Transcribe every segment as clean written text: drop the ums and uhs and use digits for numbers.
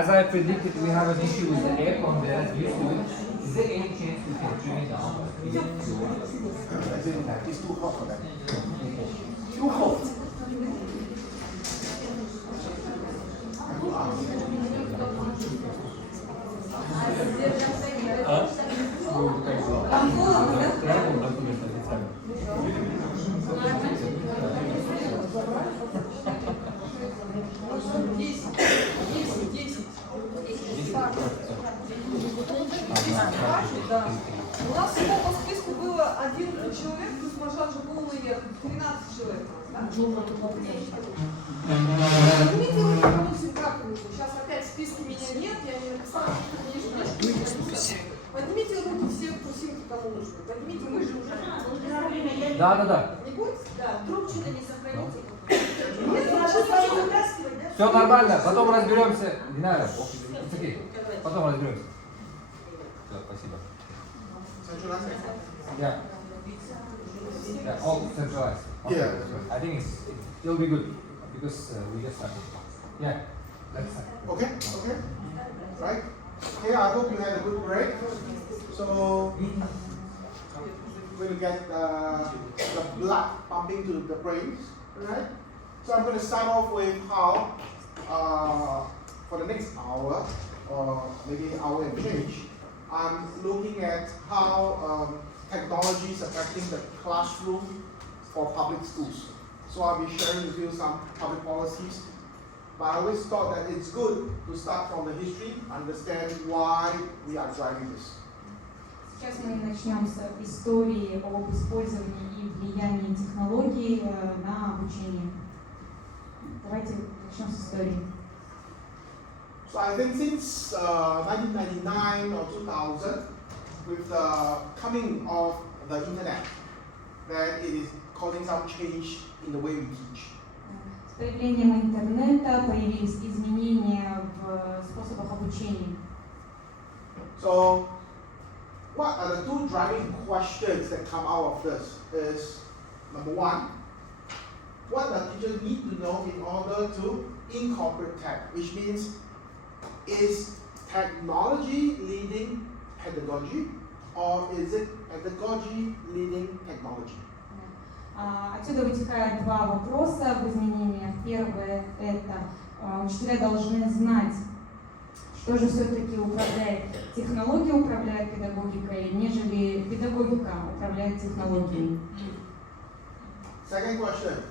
as I predicted, we have an issue with the aircon there as used to it. Is there any chance we can trim it down? It's too hot for them. Too hot. Да. У нас всего по списку было 11 человек, плюс Маржан же полный ехал, 13 человек. Да? Поднимите руки, кому Сингапур нужно. Сейчас опять в списке меня нет, я не написала, конечно. Поднимите руки все, кто Симки кому нужно. Поднимите, мы же уже. Да. Не будет? Да, вдруг что-то не сохраните. Все нормально, потом разберемся. Динара, потом разберемся. Все, спасибо. Yeah. Yeah, all centralized. Okay. Yeah. I think it'll be good because we just started. Yeah, let's start. Okay. Right? Okay, I hope you had a good break. So, we're going to get the blood pumping to the brains. Right? So, I'm going to start off with how, for the next hour, or maybe hour and change, I'm looking at how technology is affecting the classroom for public schools. So I'll be sharing with you some public policies. But I always thought that it's good to start from the history, understand why we are driving this. Сейчас мы начнем с истории об использовании и влиянии технологий на обучение. Давайте начнем с истории. So I think since 1999 or 2000, with the coming of the internet, that it is causing some change in the way we teach. С появлением интернета появились изменения в способах обучения. So, what are the two driving questions that come out of this? Is number one, what does teachers need to know in order to incorporate tech, which means is technology leading pedagogy or is it pedagogy leading technology? Отсюда вытекают два вопроса в изменениях. Первое – это учителя должны знать, что же все-таки управляет технология, управляет педагогикой, нежели педагогика управляет технологией. Second question,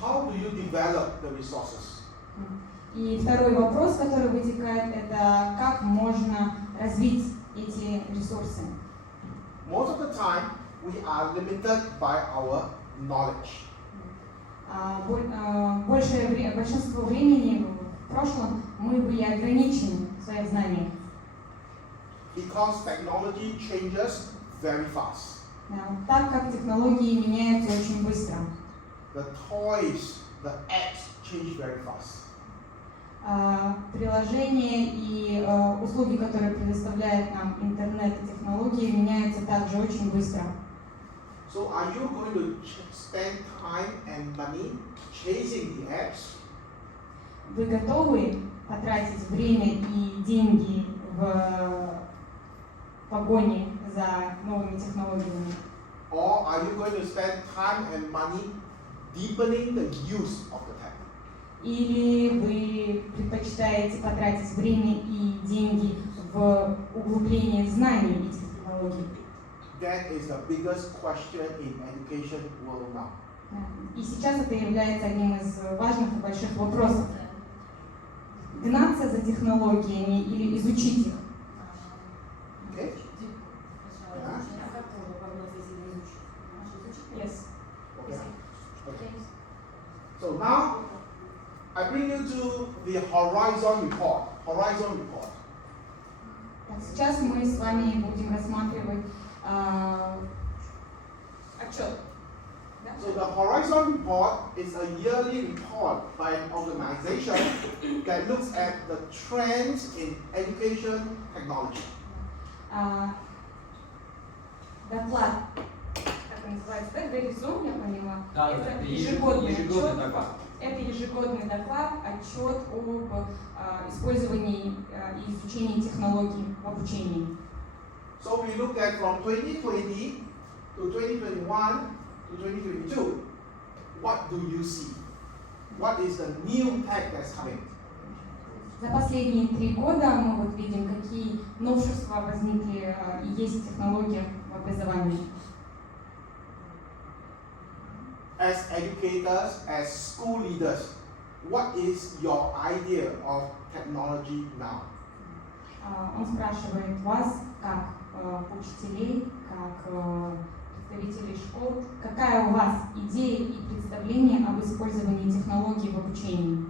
how do you develop the resources? И второй вопрос, который вытекает, это как можно развить эти ресурсы. Most of the time, we are limited by our knowledge. Большинство времени в прошлом мы были ограничены в своих знаниях. Because technology changes very fast. Так как технологии меняются очень быстро. The toys, the apps change very fast. Приложения и услуги, которые предоставляет нам интернет и технологии, меняются также очень быстро. So are you going to spend time and money chasing the apps? Вы готовы потратить время и деньги в погоне за новыми технологиями? Or are you going to spend time and money deepening the use of the tech? Или вы предпочитаете потратить время и деньги в углубление знаний этих технологий? That is the biggest question in education world now. И сейчас это является одним из важных и больших вопросов. Гнаться за технологиями или изучить их? Okay? Yeah? Yes. Okay. Okay. So now I bring you to the horizon report. Horizon report. Сейчас мы с вами будем рассматривать отчет. So the Horizon Report is a yearly report by an organization that looks at the trends in education technology. Доклад, как он называется, да, Горизон, я поняла. Да, это ежегодный отчет. доклад. Это ежегодный доклад, отчет об использовании и изучении технологий в обучении. So we look at from 2020 to 2021 to 2022. What do you see? What is the new tech that's coming? За последние 3 года мы вот видим, какие новшества возникли и есть в технологиях в образовании. As educators, as school leaders, what is your idea of technology now? Он спрашивает вас, как учителей, как представителей школ, какая у вас идея и представление об использовании технологий в обучении?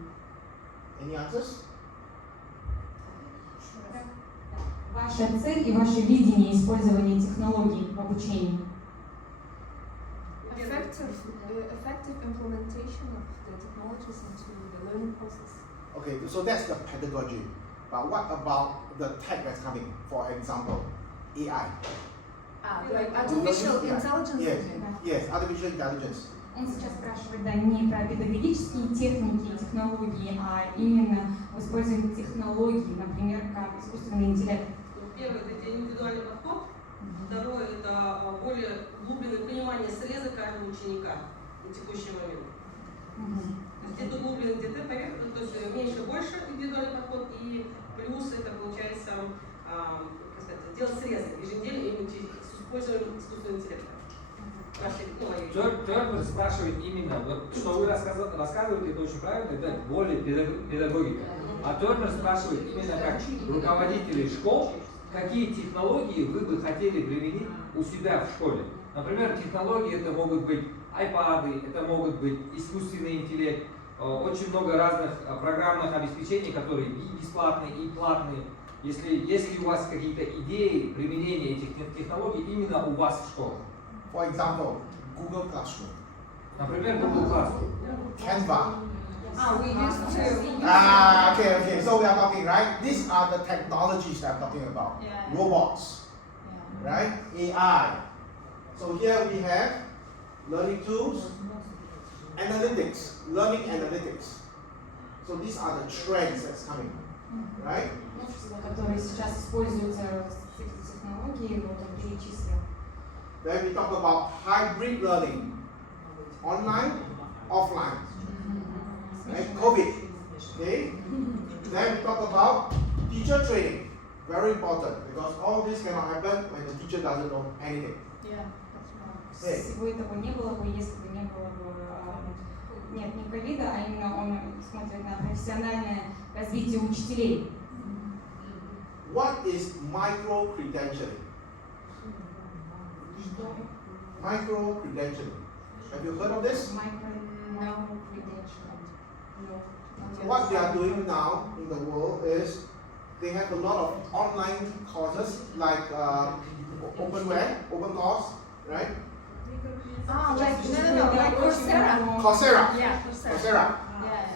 Any answers? Ваша цель и ваше видение использования технологий в обучении? Effective implementation of the technologies into the learning process. Okay, so that's the pedagogy. But what about the tech that's coming? For example, AI. Like artificial Yeah. intelligence. Yes, yes, artificial intelligence. Он сейчас спрашивает, да, не про педагогические техники и технологии, а именно в использовании технологий, например, как искусственный интеллект. Первое – это индивидуальный подход. Второе – это более глубинное понимание среза каждого ученика на текущий момент. То есть где-то глубинно, где-то поверхностно, то есть меньше-больше индивидуальный подход, и плюс это получается как сказать, делать срезы еженедельно именно с использованием искусственного интеллекта. Тернер спрашивает именно, вот, что вы рассказываете, это очень правильно, это более педагогика. А Тернер спрашивает именно как руководители школ, какие технологии вы бы хотели применить у себя в школе. Например, технологии это могут быть iPad, это могут быть искусственный интеллект, очень много разных программных обеспечений, которые и бесплатные, и платные. Если у вас какие-то идеи применения этих технологий именно у вас в школах. For example, Google Classroom, Например, Google Classroom. Canva. We used to. Okay. So we are talking, right? These are the technologies that I'm talking about. Yeah. Robots, right? AI. So here we have learning tools, analytics, learning analytics. So these are the trends that's coming, right? Новшества, которые сейчас используются в этих технологиях, вот он перечислил. Then we talk about hybrid learning, online, offline, right? COVID, okay? Then we talk about teacher training, very important because all this cannot happen when the teacher doesn't know anything. Hey. Всего этого не было бы, если бы не было бы нет, не ковида, а именно он смотрит на профессиональное развитие учителей. What is micro-credentialing? Micro-credentialing. Have you heard of this? What they are doing now in the world is they have a lot of online courses like open course, right? Like Coursera. Coursera. Yeah, Coursera.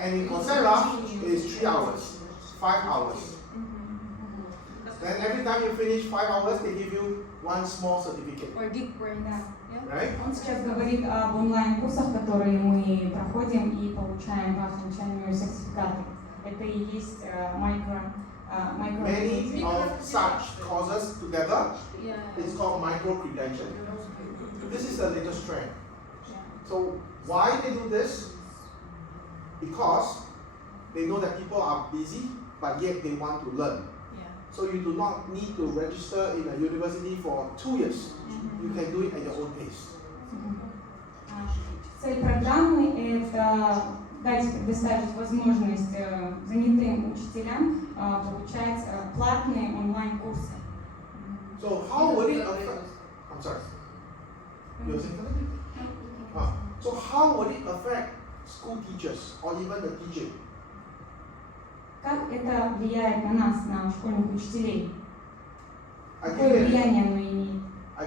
And in Coursera is 3 hours, 5 hours. Then every time you finish 5 hours, they give you one small certificate, Or geek brains. right? Он сейчас говорит об онлайн-курсах, которые мы проходим и получаем по окончанию сертификата. Это и есть микро. Many of such courses together is called micro-credentialing. This is the latest trend. So why they do this? Because they know that people are busy, but yet they want to learn. So you do not need to register in a university for 2 years. You can do it at your own pace. Цель программы – это предоставить возможность занятым учителям получать платные онлайн-курсы. So how would it affect? I'm sorry. You were saying something? So how would it affect school teachers or even the teaching? Как это влияет на нас, на школьных учителей? I Какое влияние оно имеет?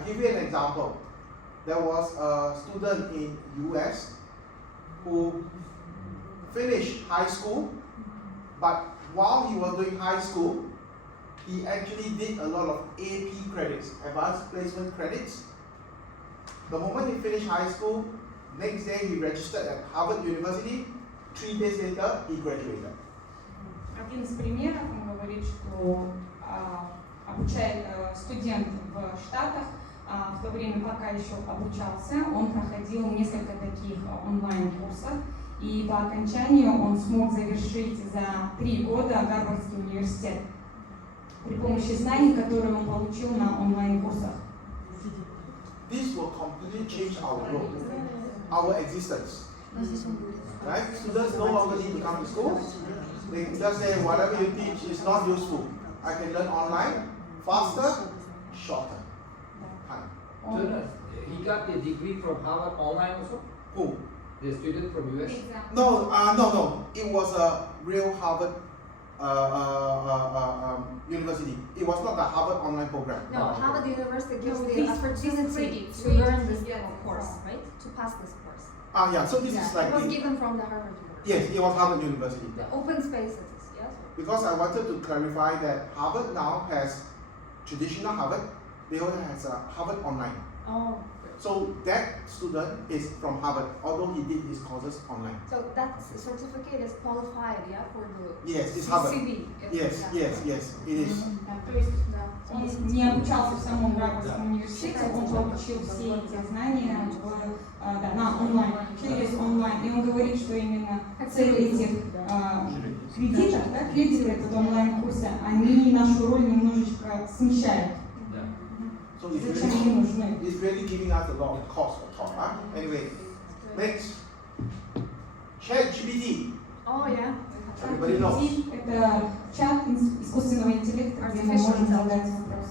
give you an example. There was a student in US who finished high school, but while he was doing high school, he actually did a lot of AP credits, advanced placement credits. The moment he finished high school, next day he registered at Harvard University 3 days later, he graduated. Один из примеров, он говорит, что обучает студент в Штатах, в то время, пока еще обучался, он проходил несколько таких онлайн-курсов, и по окончанию он смог завершить за 3 года Гарвардский университет при помощи знаний, которые он получил на онлайн-курсах. This will completely change our role, our existence. Right? Students no longer need to come to school. They can just say whatever you teach is not useful. I can learn online, faster, shorter time. So, he got the degree from Harvard online also? Who? The student from US? No. It was a real Harvard university. It was not the Harvard online program. No, Harvard University gives No, the these opportunity credits, to learn this yeah, course, yeah. right? To pass this course. Yeah. So this is like It was the, given from the Harvard University. yes, it was Harvard University. The open spaces, yes? Because I wanted to clarify that Harvard now has traditional Harvard. They also has a Harvard online. Oh, So that student is from Harvard, although he did his courses online. so that certificate is qualified, yeah, for the Yes, it's Harvard. CV. Yes, it is. Да, то есть Да. он не обучался в самом Гарвардском университете, он получил все эти знания на онлайн, через онлайн. И он говорит, что именно цель этих кредитов, кредиты, этот онлайн-курсы, они нашу роль немножечко смещают. Да. So it's Зачем они really, нужны? it's really giving us a lot of cost for talk. Huh? Anyway, next. ChatGPT. Oh, yeah. Everybody knows. Это чат искусственного интеллекта, где мы можем задать вопрос,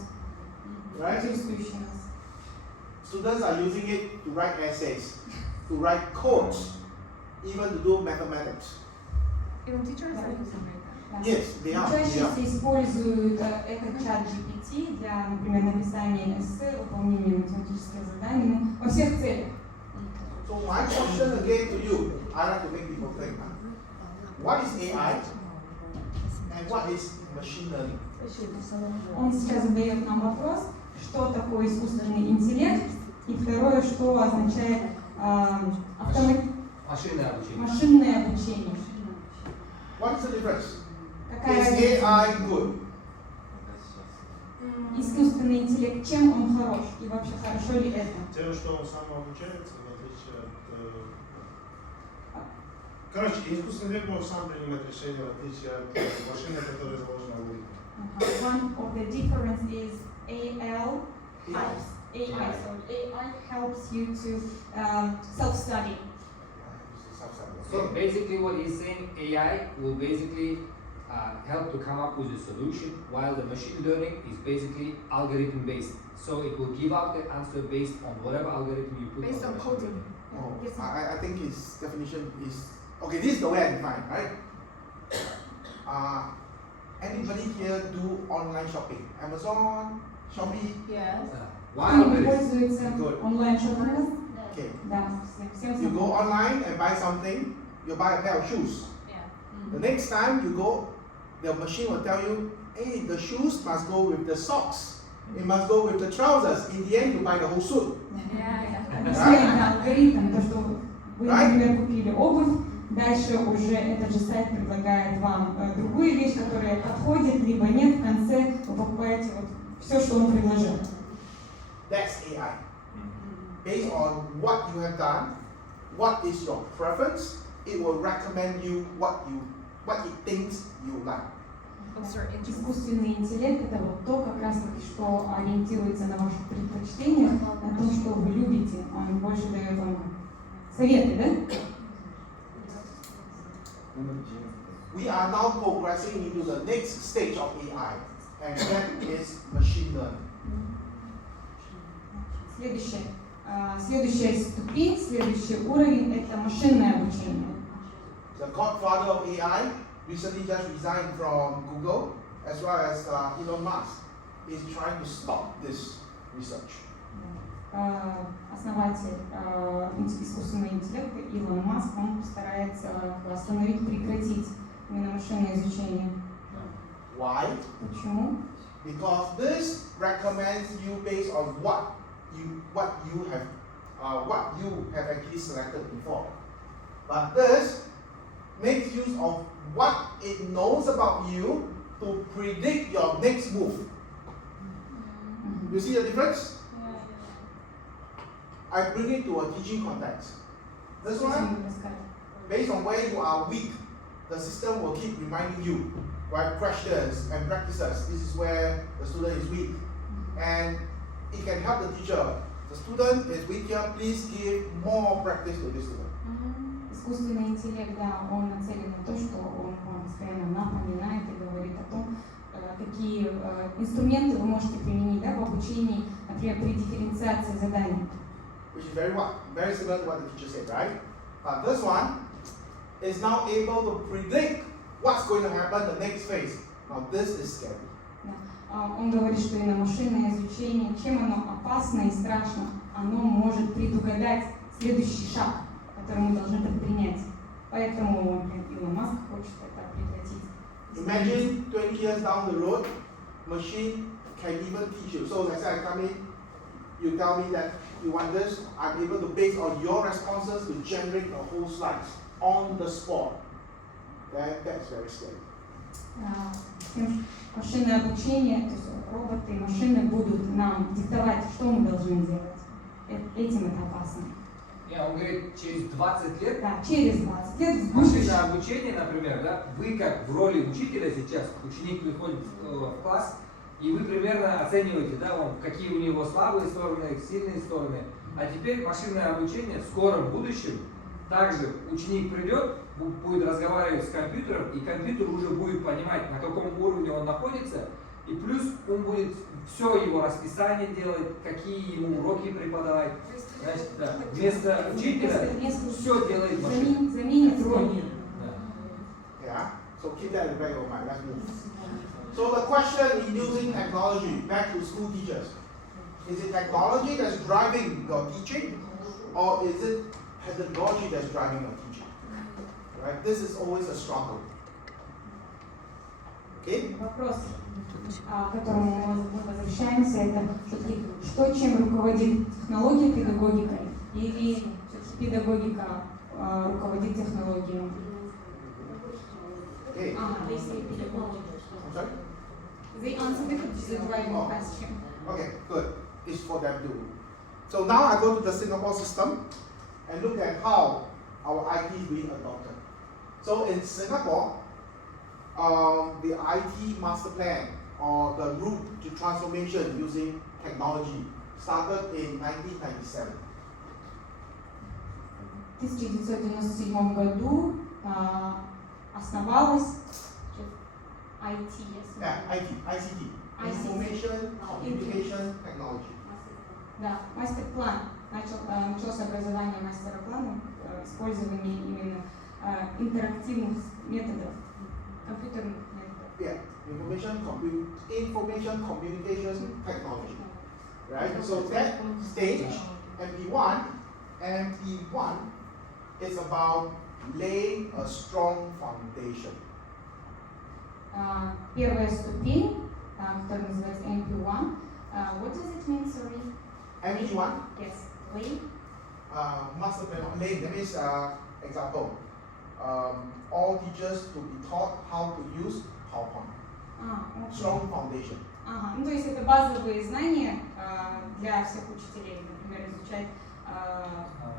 Right? интересующий нас. Students are using it to write essays, to write codes, even to do mathematics. Even teachers are using it. Да. Yes, they are. Учащиеся используют этот чат GPT для, например, написания эссе, выполнения математических заданий, во всех целях. So my question again to you, I like to make people think. What is AI and what is machine learning? Он сейчас задает нам вопрос, что такое искусственный интеллект, и второе, что означает Машинное обучение. машинное обучение. What is the difference? Какая Is разница? AI good? Искусственный интеллект, чем он хорош, и вообще хорошо ли это? Тем, что он самообучается, в отличие от... Короче, искусственный интеллект может сам принимать решения, в отличие от машины, которая заложена в алгоритме. One of the difference is AI helps you to self-study. So basically what he's saying, AI will basically help to come up with a solution, while the machine learning is basically algorithm based. So it will give out the answer based on whatever algorithm you put Based on on the machine coding. learning. Oh, Yes. I think his definition is okay. This is the way I define, right? Anybody here do online shopping? Amazon, Shopee? Yes. While Кто there is пользуется Good. онлайн-шопингом? Okay. Да, всем You go знакомо. online and buy something. You buy a pair of shoes. Yeah. The next time you go, the machine will tell you, hey, the shoes must go with the socks. It must go with the trousers. In the end, you buy the whole suit. Yeah. Объясняет алгоритм, то, что вы, Right? например, купили обувь, дальше уже этот же сайт предлагает вам другую вещь, которая подходит, либо нет, в конце вы покупаете вот все, что он предложил. That's AI. Based on what you have done, what is your preference, it will recommend you what it thinks you like. What's your interest? Искусственный интеллект — это вот то, как раз таки, что ориентируется на ваши предпочтения, на том, что вы любите, он больше дает вам советы, да? We are now progressing into the next stage of AI, and that is machine learning. Следующая ступень, следующий уровень — это машинное обучение. The godfather of AI recently just resigned from Google, as well as Elon Musk is trying to stop this research. Основатель искусственного интеллекта Илон Маск, он постарается остановить, прекратить именно машинное изучение. Why? Почему? Because this recommends you based on what you have actually selected before. But this makes use of what it knows about you to predict your next move. You see the difference? I bring it to a teaching context. This one, based on where you are weak, the system will keep reminding you, right? Questions and practices. This is where the student is weak. And it can help the teacher. The student is weak here, please give more practice to this student. Искусственный интеллект, да, он нацелен на то, что он вам постоянно напоминает и говорит о том, какие инструменты вы можете применить, да, в обучении, например, при дифференциации заданий. Which is very similar to what the teacher said, right? But this one is now able to predict what's going to happen the next phase. Now this is scary. Он говорит, что именно машинное изучение, чем оно опасно и страшно, оно может предугадать следующий шаг, который мы должны предпринять. Поэтому Илон Маск хочет это прекратить. Imagine 20 years down the road, machine can even teach you. So let's say I come in, you tell me that you want this, I'm able to base on your responses to generate the whole slides on the spot. That's very scary. Машинное обучение, то есть роботы и машины будут нам диктовать, что мы должны делать. Этим это опасно. Он говорит, через 20 лет, Да, через 20 лет в машинное будущем. обучение, например, да, вы как в роли учителя сейчас, ученик приходит в класс, и вы примерно оцениваете, да, какие у него слабые стороны, сильные стороны. А теперь машинное обучение в скором будущем, также ученик придет, будет разговаривать с компьютером, и компьютер уже будет понимать, на каком уровне он находится, и плюс он будет все его расписание делать, какие ему уроки преподавать. Значит, да, вместо учителя все делает машина. Заменит роль. Yeah. So keep that in the back of your mind. Let's move. So the question in using technology, back to school teachers. Is it technology that's driving your teaching, or is it pedagogy that's driving your teaching? Right? This is always a struggle. Okay? Вопрос, к которому мы возвращаемся, это все-таки, что чем руководит технология педагогикой, или все-таки педагогика руководит технологией? Okay. They say pedagogy. I'm sorry? They answer the driving question. Okay, good. It's for them too. So now I go to the Singapore system and look at how our IT is being adopted. So in Singapore, the IT master plan or the route to transformation using technology started in 1997. В 1997 году основалась ICT. Information Communication Technology. Да, мастер-план. Началось образование мастера-плана, использование именно интерактивных методов, компьютерных методов. Yeah, information communication technology. Right? So that stage, MP1 is about laying a strong foundation. Первая ступень, которая называется MP1. What does it mean, sorry? MP1? Yes, lay. Master plan laying, that means, example, all teachers to be taught how to use PowerPoint. Strong foundation. Ага, ну то есть это базовые знания для всех учителей, например, изучать,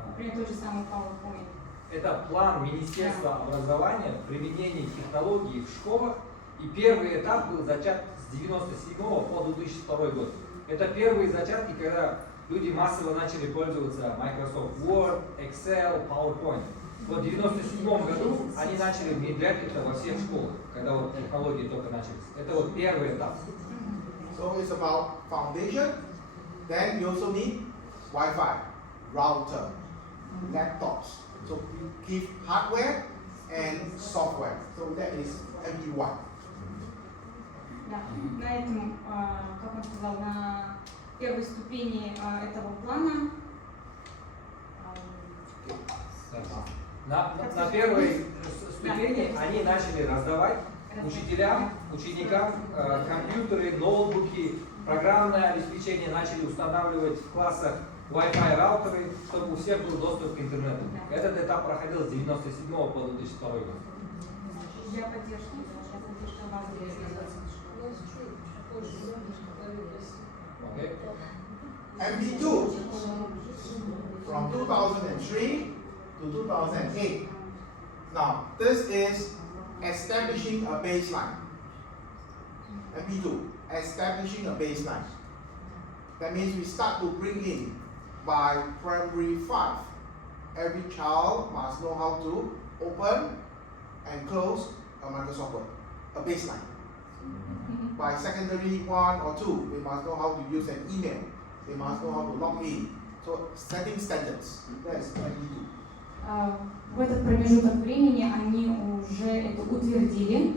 например, тот же самый PowerPoint. Это план Министерства образования применения технологий в школах. И первый этап был зачат с 1997 по 2002 год. Это первые зачатки, когда люди массово начали пользоваться Microsoft Word, Excel, PowerPoint. Вот в 1997 году они начали внедрять это во всех школах, когда вот технологии только начались. Это вот первый этап. So it's about foundation. Then you also need Wi-Fi, router, laptops. So you give hardware and software. So that is MP1. Да. На этом, как он сказал, на первой ступени этого плана На первой ступени они начали раздавать учителям, ученикам компьютеры, ноутбуки, программное обеспечение, начали устанавливать в классах Wi-Fi раутеры, чтобы у всех был доступ к интернету. Этот этап проходил с 97 по 2002 год. Я поддерживаю базовые Okay. MB2 from 2003 to 2008. Now, this is establishing a baseline. MB2, establishing a baseline. That means we start to bring in by primary 5. Every child must know how to open and close a Microsoft Word, a baseline. By secondary 1 or 2, they must know how to use an email. They must know how to log in. So setting standards. That's MB2. В этот промежуток времени они уже это утвердили,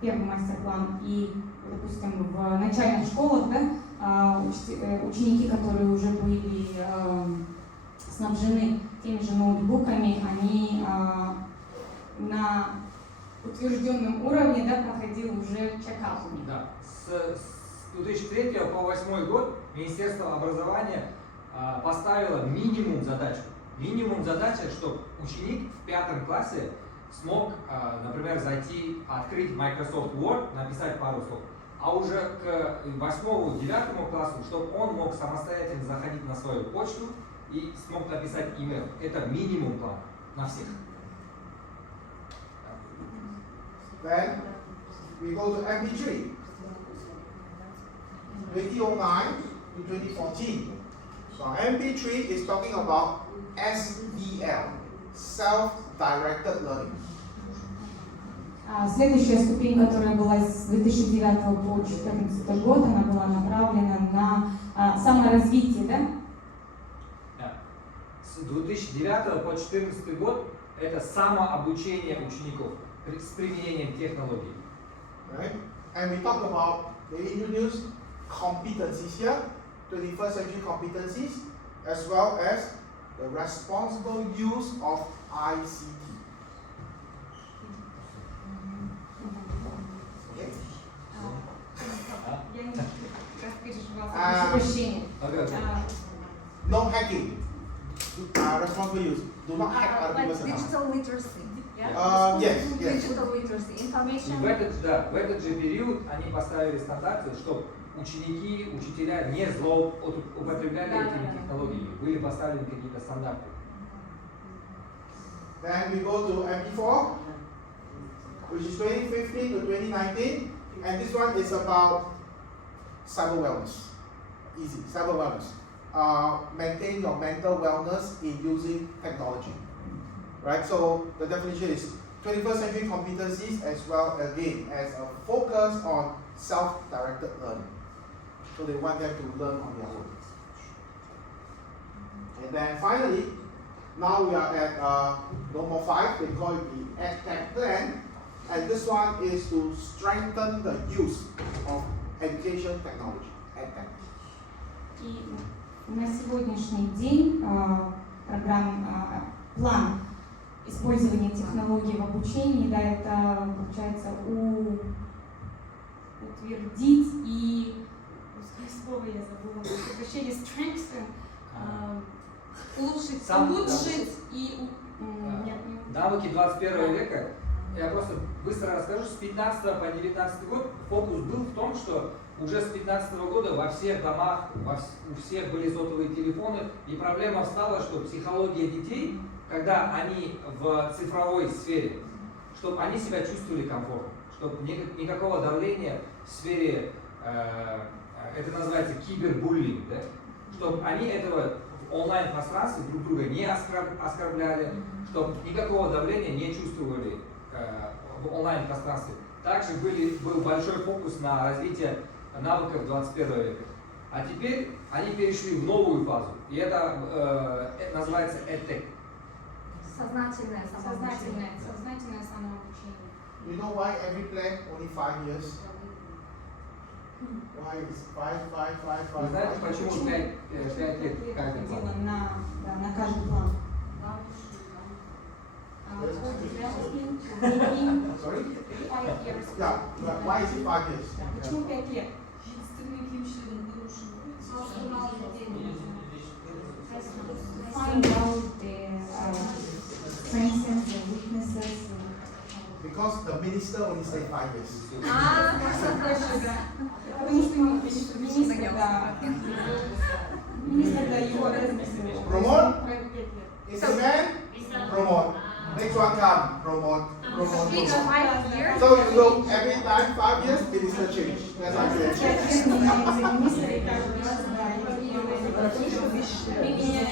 первый мастер-план, и, допустим, в начальных школах, да, ученики, которые уже были снабжены теми же ноутбуками, они на утвержденном уровне, да, проходил уже чекап. Да. С 2003 по 2008 год Министерство образования поставило минимум задачу. Минимум задача, чтобы ученик в 5 классе смог, например, зайти, открыть Microsoft Word, написать пару слов. А уже к 8-9 классу, чтобы он мог самостоятельно заходить на свою почту и смог написать имейл. Это минимум план на всех. Then we go to MB3. 2009 to 2014. So MB3 is talking about SDL, self-directed learning. Следующая ступень, которая была с 2009 по 2014 год, она была направлена на саморазвитие, да? Да. С 2009 по 2014 год это самообучение учеников с применением технологий. Right? And we talk about, they introduce competencies here, 21st century competencies, as well as the responsible use of ICT. Okay? Я не переживала, прошу прощения. No hacking. Responsible use. Do not hack other Like people's accounts. digital literacy. Yes, yes. Digital literacy. И Information. в этот же период они поставили стандарты, чтобы ученики, учителя не злоупотребляли этими технологиями. Были поставлены какие-то стандарты. Then we go to MB4, which is 2015 to 2019, and this one is about cyber wellness. Easy, cyber wellness. Maintain your mental wellness in using technology. Right, so the definition is 21st century competencies as well again as a focus on self-directed learning. So they want them to learn on their own. And then finally, now we are at number 5, they call it the EdTech plan. And this one is to strengthen the use of education technology, EdTech. И на сегодняшний день план использования технологий в обучении, да, это получается утвердить и, слово я забыла, превращение strengthen, улучшить и Навыки 21 века. Я просто быстро расскажу. С 15 по 19 год фокус был в том, что уже с 15 года во всех домах, у всех были сотовые телефоны, и проблема стала, что психология детей, когда они в цифровой сфере, чтобы они себя чувствовали комфортно, чтобы никакого давления в сфере, это называется кибербуллинг, да? Чтобы они этого в онлайн-пространстве друг друга не оскорбляли, чтобы никакого давления не чувствовали в онлайн-пространстве. Также был большой фокус на развитие навыков 21 века. А теперь они перешли в новую фазу, и это называется EdTech. Сознательное самообучение. сознательное самообучение. You know why every plan only 5 years? Why is 5? Вы знаете, почему 5 лет каждый Дело план? на каждый план. Sorry? Yeah, but why is it 5 years? Почему 5 лет? Слишком мало людей. minister only stay 5 years. Потому что министр, да, министр, да, его разместили. Promote? Implement? Promote. Next one come, promote, promote, Speak promote. 5 years. So you look every time 5 years, minister change. That's how you change. Министр и каждый раз, да, и меняет.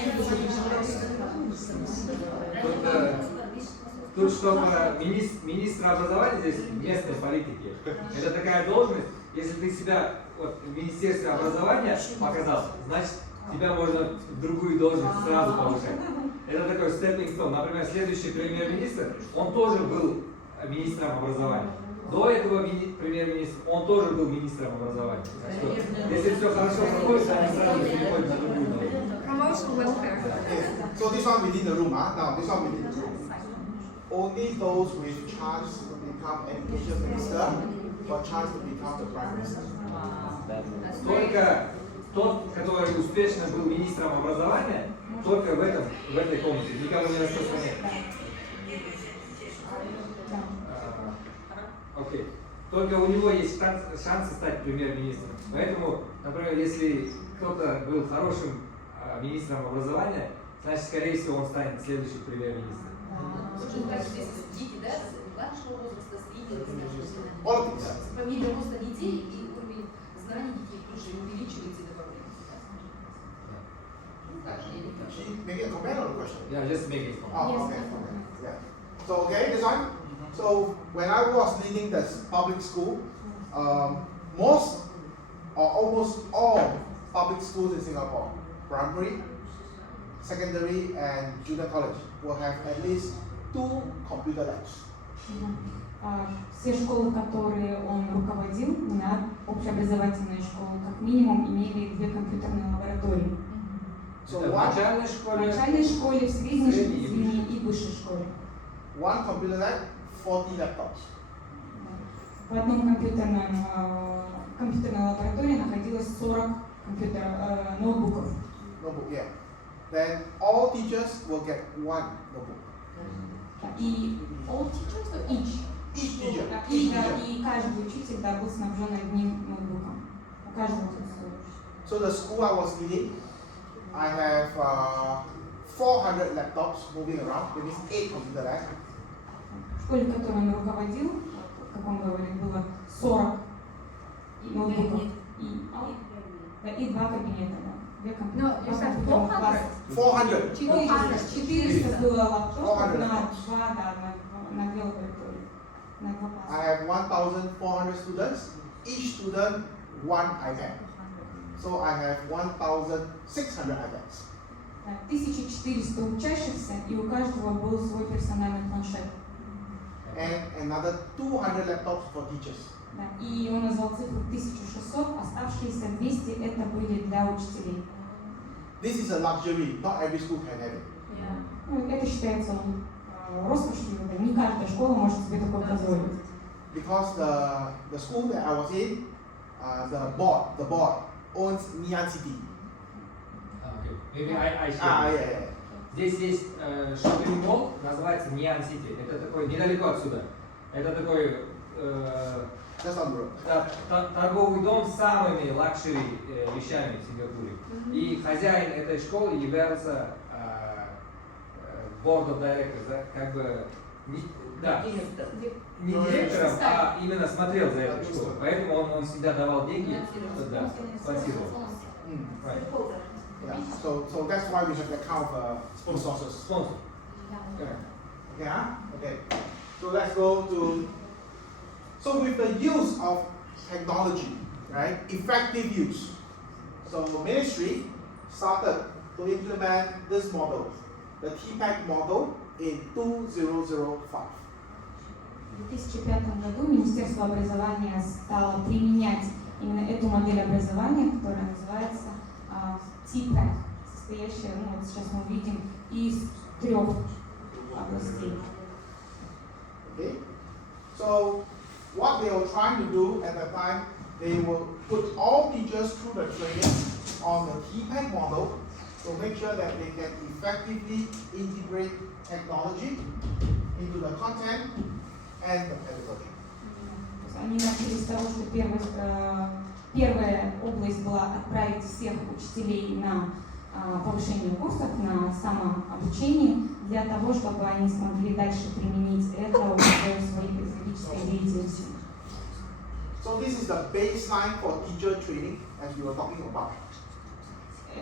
Тут чтобы министр образования здесь местной политики, это такая должность, если ты себя вот, в Министерстве образования показал, значит тебя можно в другую должность сразу повышать. Это такой stepping stone. Например, следующий премьер-министр, он тоже был министром образования. До этого премьер-министр, он тоже был министром образования. Так что, если все хорошо проходит, то они сразу переходят на другую должность. Promotion welfare. Yes. So this one within the room, now this one within the room. Only those with chance to become education minister or chance to become the prime minister. Только тот, который успешно был министром образования, только в этой комнате. Никого не распространяет. Окей. Только у него есть шансы стать премьер-министром. Поэтому, например, если кто-то был хорошим министром образования, значит, скорее всего, он станет следующим премьер-министром. Дети, да, младшего возраста, среднего, Politics. по мере роста детей и уровень знаний детей тоже увеличивается и добавляется. Ну, так же, я не так. She making a comment on the question? Yeah, just make it. Oh, okay, okay, yeah. So okay, this one. So when I was leading the public school, most or almost all public schools in Singapore, primary, secondary, and junior college, will have at least 2 computer labs. Все школы, которые он руководил, общеобразовательные школы, как минимум имели 2 компьютерные лаборатории. So В one, начальной В школе, начальной школе, в средней и высшей школе. one computer lab, 40 laptops. В одном компьютерной лаборатории находилось 40 ноутбуков. Notebook, yeah. Then all teachers will get 1 notebook. И all teachers or each? Each teacher. И каждый учитель, да, был снабжен одним ноутбуком. У каждого отсутствует. So the school I was leading, I have 400 laptops moving around. That means 8 computer labs. В школе, которую он руководил, как он говорит, было 40 ноутбуков и 2 кабинета, да. 2 No, компьютера. you said 400. 400. 400 было лаптопов 400 на laptops. 2 лаборатории, на 2 I класса. have 1,400 students. Each student 1 iPad. So I have 1,600 iPads. 1400 учащихся, и у каждого был свой персональный планшет. And another 200 laptops for teachers. Да. И он назвал цифру 1600, оставшиеся 200 это были для учителей. This is a luxury. Not every school can have it. Ну, это считается роскошью, не каждая школа может себе такое позволить. Because the school that I was in, the board owns Nian City. Okay. Maybe I Yeah, share. yeah. Здесь есть шоппинг-молл, называется Ниан Сити. Это такой недалеко отсюда. Это такой Just on the road. торговый дом с самыми лакшери вещами в Сингапуре. И хозяин этой школы является board of directors, да, как бы не директором, а именно смотрел за этой школой. Поэтому он всегда давал деньги, да, спонсировал. Right. Yeah. So that's why we have that kind of resources. Спонсор. Okay, huh? Okay. So let's go to. So with the use of technology, right? Effective use. So the ministry started to implement this model, the TPAC model, in 2005. В 2005 году Министерство образования стало применять именно эту модель образования, которая называется TPAC, состоящая, ну вот сейчас мы увидим, из 3 областей. Okay. So what they were trying to do at the time, they will put all teachers through the training on the TPAC model to make sure that they can effectively integrate technology into the content and the pedagogy. Они начали с того, что первая область была отправить всех учителей на повышение курсов, на самообучение, для того, чтобы они смогли дальше применить это уже в своей педагогической деятельности. So this is the baseline for teacher training, as we were talking about.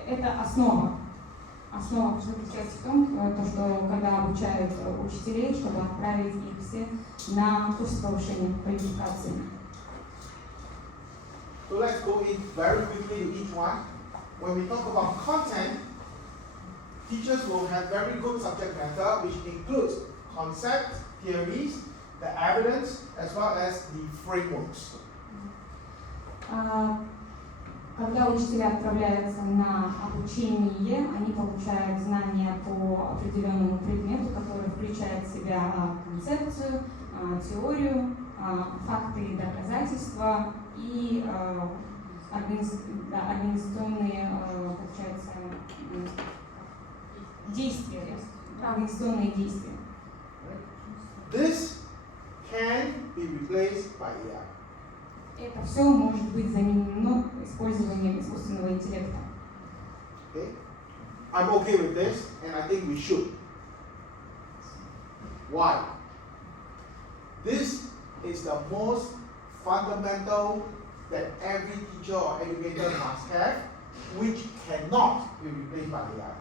Это основа. Основа заключается в том, то, что когда обучают учителей, чтобы отправить их все на курс повышения квалификации. So let's go in very quickly to each one. When we talk about content, teachers will have very good subject matter, which includes concepts, theories, the evidence, as well as the frameworks. Когда учителя отправляются на обучение, они получают знания по определенному предмету, который включает в себя концепцию, теорию, факты и доказательства и организационные, получается, действия, организационные действия. This can be replaced by AI. Это все может быть заменено использованием искусственного интеллекта. Okay? I'm okay with this, and I think we should. Why? This is the most fundamental that every teacher or educator must have, which cannot be replaced by AI,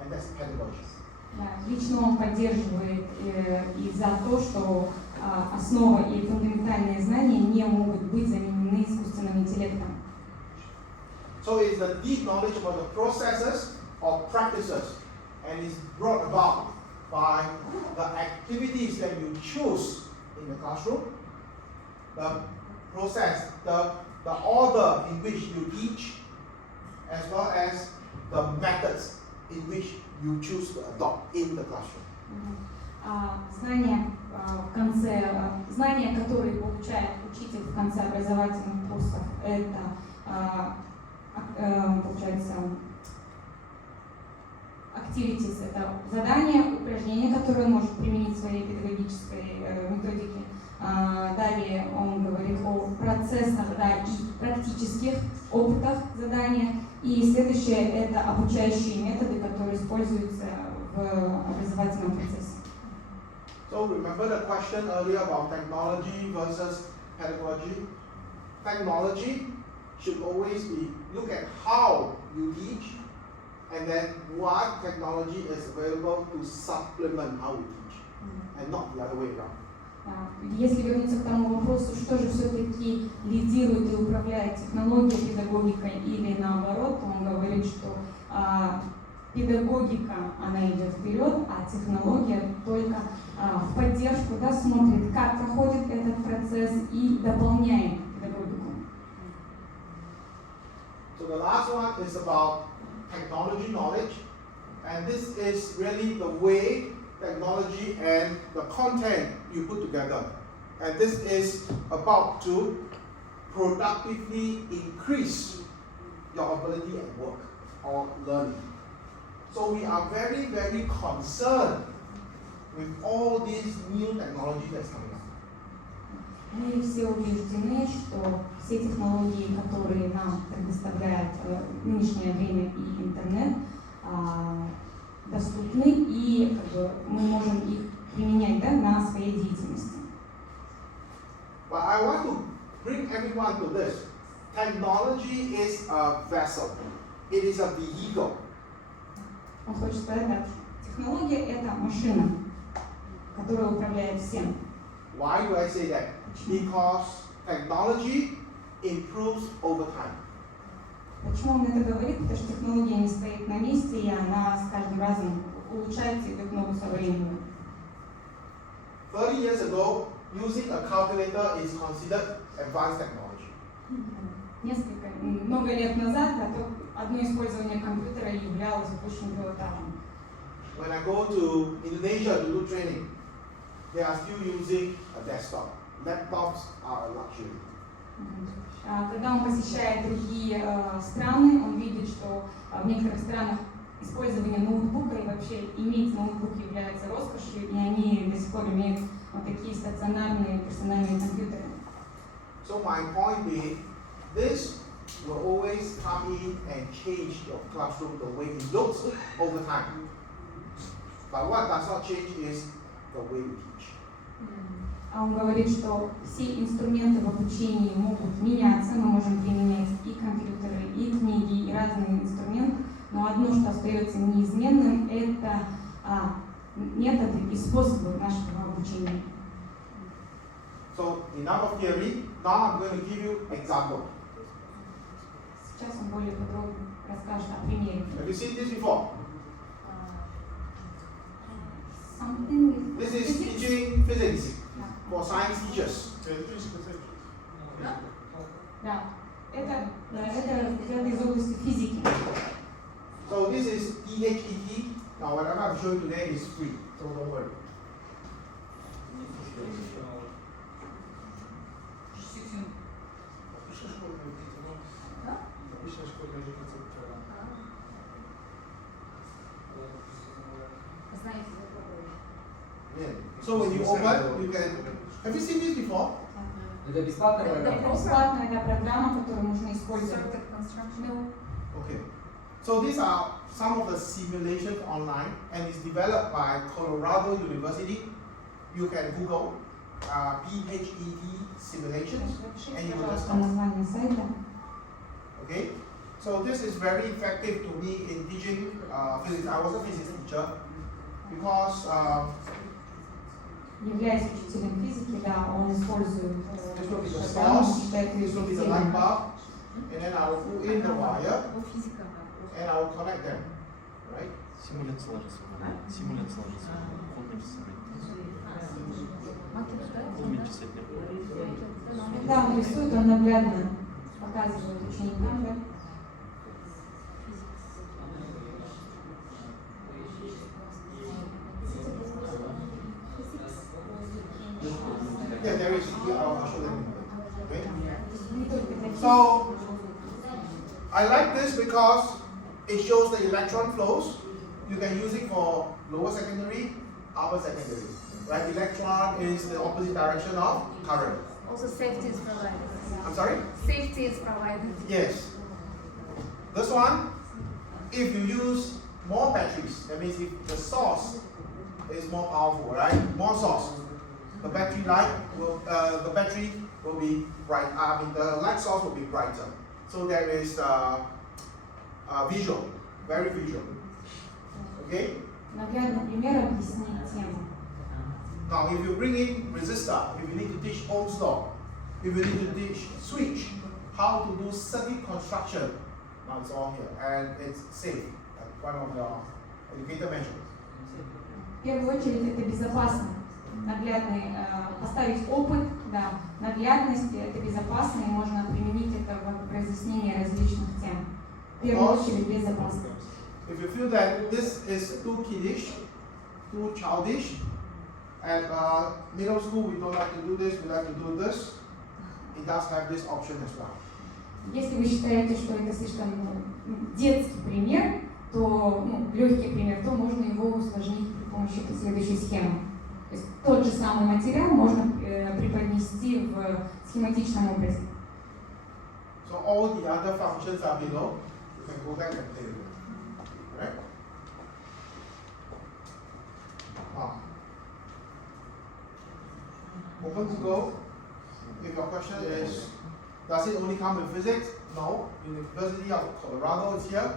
and that's pedagogy. Да, лично он поддерживает и за то, что основа и фундаментальные знания не могут быть заменены искусственным интеллектом. So it's the deep knowledge about the processes or practices, and is brought about by the activities that you choose in the classroom, the process, the order in which you teach, as well as the methods in which you choose to adopt in the classroom. Знания, которые получает учитель в конце образовательных курсов, это, получается, activities, это задания, упражнения, которые он может применить в своей педагогической методике. Далее он говорит о процессах, да, и практических опытах задания. И следующее – это обучающие методы, которые используются в образовательном процессе. So remember the question earlier about technology versus pedagogy? Technology should always be look at how you teach, and then what technology is available to supplement how we teach, and not the other way around. Если вернуться к тому вопросу, что же все-таки лидирует и управляет технологией, педагогикой или наоборот, он говорит, что педагогика, она идет вперед, а технология только в поддержку, да, смотрит, как проходит этот процесс и дополняет педагогику. So the last one is about technology knowledge, and this is really the way technology and the content you put together. And this is about to productively increase your ability at work or learning. So we are very, very concerned with all these new technology that's coming up. Мы все убеждены, что все технологии, которые нам предоставляет нынешнее время и интернет, доступны, и мы можем их применять, да, на своей деятельности. But I want to bring everyone to this. Technology is a vessel. It is a vehicle. Он хочет сказать так, технология – это машина, которая управляет всем. Why do I say that? Because technology improves over time. Почему он это говорит? Потому что технология не стоит на месте, и она с каждым разом улучшается и идет к ногу со временем. 30 years ago, using a calculator is considered advanced technology. Много лет назад одно использование компьютера являлось высшим пилотажем. When I go to Indonesia to do training, they are still using a desktop. Laptops are a luxury. Когда он посещает другие страны, он видит, что в некоторых странах использование ноутбука и вообще иметь ноутбук является роскошью, и они до сих пор имеют вот такие стационарные персональные компьютеры. So my point being, this will always come in and change your classroom the way it looks over time. But what does not change is the way we teach. А он говорит, что все инструменты в обучении могут меняться, мы можем применять и компьютеры, и книги, и разные инструменты, но одно, что остается неизменным, это методы и способы нашего обучения. So enough of theory. Now I'm going to give you example. Сейчас он более подробно расскажет о примере. Have you seen this before? Something with This is physics. teaching physics for science teachers. Да, это взято из области физики. So this is DHET. Now whatever I'm showing today is free, so don't worry. Знаете, какой? Yeah. So when you open, you can. Have you seen this before? Это бесплатная Это программа? бесплатная программа, которую можно использовать. Circuit construction. Okay. So these are some of the simulations online, and it's developed by Colorado University. You can Google PHET simulations, and you will just Пожалуйста, название сайта. Okay. So this is very effective to me in teaching physics. I was a physics teacher because Являясь учителем физики, да, он использует this will be the программу, source, считает ее this will be the light эффективной. bulb, and then I will put in the wire Физика. and I will connect them. Right? Симуляция рисования. Симуляция рисования. Полное рисование. Да, он рисует, он наглядно показывает ученикам, да. Yeah, there is. I'll show them. Okay. Не только для физики. So I like this because it shows the electron flows. You can use it for lower secondary, upper secondary. Right? Electron is the opposite direction of current. Also safety is provided. I'm sorry? Safety is provided. Yes. This one, if you use more batteries, that means if the source is more powerful, right? More source, the battery will be bright. The light source will be brighter. So there is visual, very visual. Okay. Наглядный пример объяснит тему. Now, if you bring in resistor, if you need to teach Ohm's law, if you need to teach switch, how to do circuit construction, now it's all here, and it's safe. Like one of the educator mentioned. В первую очередь это безопасно. Наглядный, поставить опыт, да, наглядность, это безопасно, и можно применить это в разъяснении различных тем. В первую очередь безопасно. If you feel that this is too kiddish, too childish, at middle school we don't like to do this, we like to do this, it does have this option as well. Если вы считаете, что это слишком детский пример, то легкий пример, то можно его усложнить при помощи следующей схемы. То есть тот же самый материал можно преподнести в схематичном образе. So all the other functions are below. You can go back and play with it. Right? Open Google. If your question is, does it only come with physics? No. University of Colorado is here.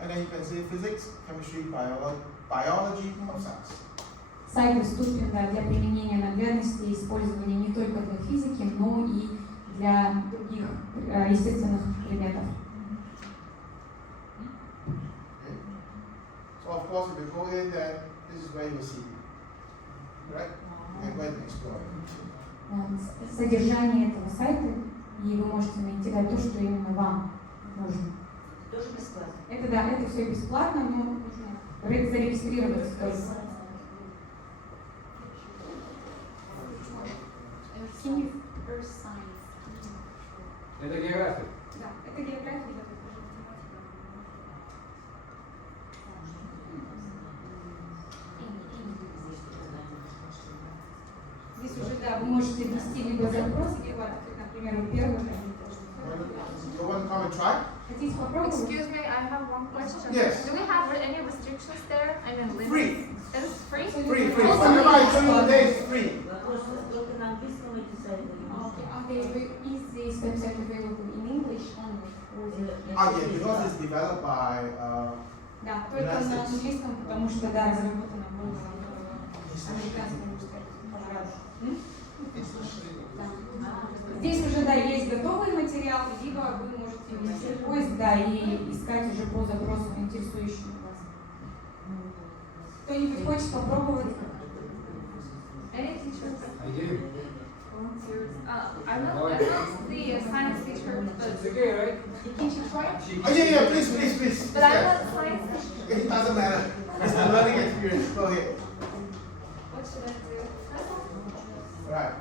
And then you can say physics, chemistry, biology, or science. Сайт доступен для применения наглядности и использования не только для физики, но и для других естественных предметов. So of course, if you go in there, this is where you see, right? And go and explore. Содержание этого сайта, и вы можете найти то, что именно вам нужно. Тоже бесплатно. Это да, это все бесплатно, но нужно зарегистрироваться только. Это география. Да, это география. Здесь уже, да, вы можете ввести либо запрос, либо, например, примеру, первый. You want to come and try? Хотите попробовать? Excuse me, I have one question. Yes. Do we have any restrictions there? I mean, limits? Free. It's free? Free. Whatever I show you today is free. Okay, is this website available in English only? Yeah, because it's developed by Да, только на английском, потому что, да, разработано было американским корпорацией. Здесь уже, да, есть готовый материал, либо вы можете ввести поиск, да, и искать уже по запросу, интересующему вас. Кто-нибудь хочет попробовать? Any teachers? I do. Volunteers? I'm not the science teacher, It's but okay, right? can she try? yeah, please. But I'm not a science teacher. It doesn't matter. It's the learning experience. Go ahead. What should I do? Right.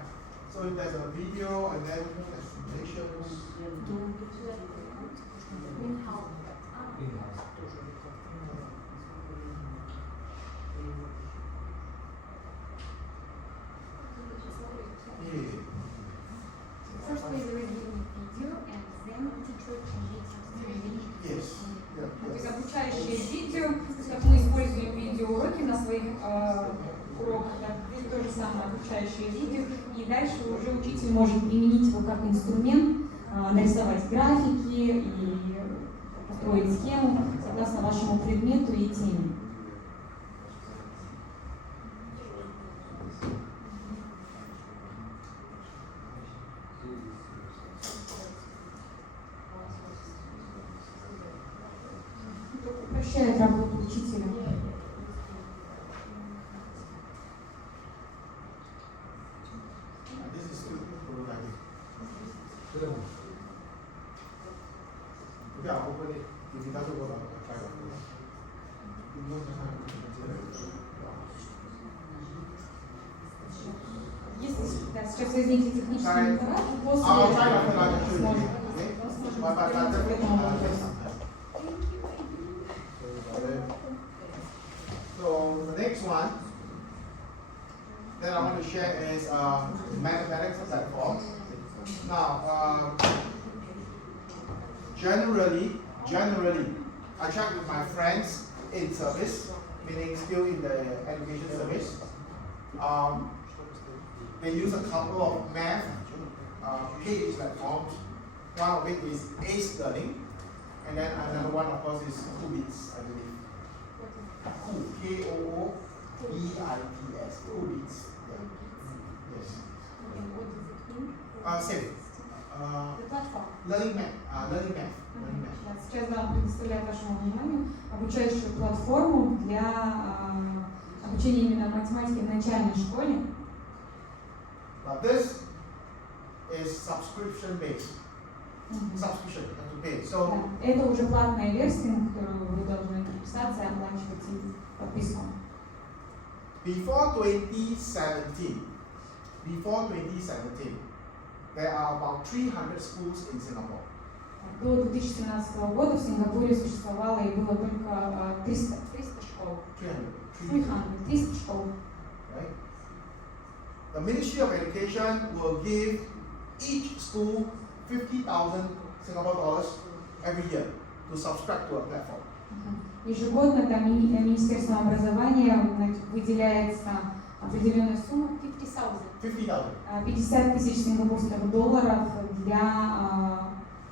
So if there's a video and then presentations. Yeah. First we review video and then teacher can make some Yes. То есть обучающее видео, как мы используем видеоуроки на своих уроках, да, здесь то же самое обучающее видео, и дальше уже учитель может применить его как инструмент, нарисовать графики и построить схему согласно вашему предмету и теме. Упрощает работу учителя. This is still prototyping. Okay, I'll open it. If it doesn't work, I'll try it. Если да, сейчас возникнет технический неполадок, после I'll try it after I show you. сможем. Okay? But definitely, so the next one that I want to share is mathematics platform. Now, generally, I check with my friends in service, meaning still in the education service. They use a couple of math paid platforms. One of it is ACE Learning, and then another one, of course, is Qubits, I believe. K-O-O-B-I-T-S, Qubits. Yeah. Yes. Same. Learning math. Learning math. Сейчас да, предоставляю вашему вниманию обучающую платформу для обучения именно математики в начальной школе. But this is subscription based. Subscription, you have to pay. So Да, это уже платная версия, на которую вы должны подписаться и оплачивать подписку. before 2017, there are about 300 schools in Singapore. До 2017 года в Сингапуре существовало и было только 300 школ. 300 школ. Right? The Ministry of Education will give each school 50,000 Singapore dollars every year to subscribe to a platform. Ежегодно там Министерством образования выделяется определенная сумма 50 тысяч сингапурских долларов для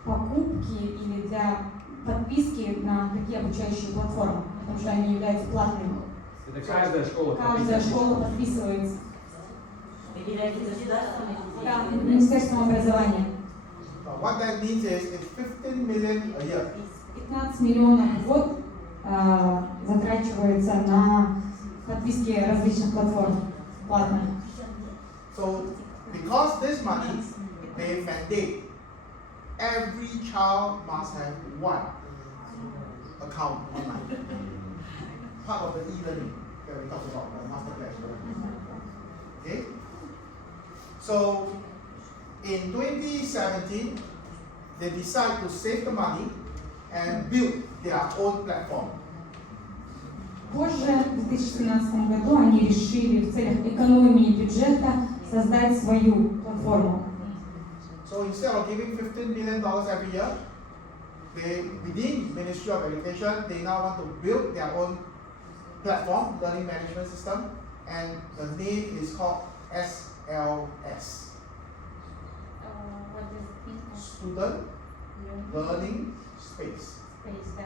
покупки или для подписки на такие обучающие платформы, потому что они являются платными. Это каждая школа. Каждая школа подписывается. Да, Министерством образования. What that means is it's 15 million a year. 15 миллионов в год затрачивается на подписки различных платформ платных. So because this money, they mandate every child must have one account online. Part of the e-learning that we talked about, the master class. Okay? So in 2017, they decide to save the money and build their own platform. Позже, в 2017 году, они решили в целях экономии бюджета создать свою платформу. So instead of giving $15 million every year, they, within Ministry of Education, they now want to build their own platform, learning management system, and the name is called SLS. What does it mean? Student Learning Space. Space, да.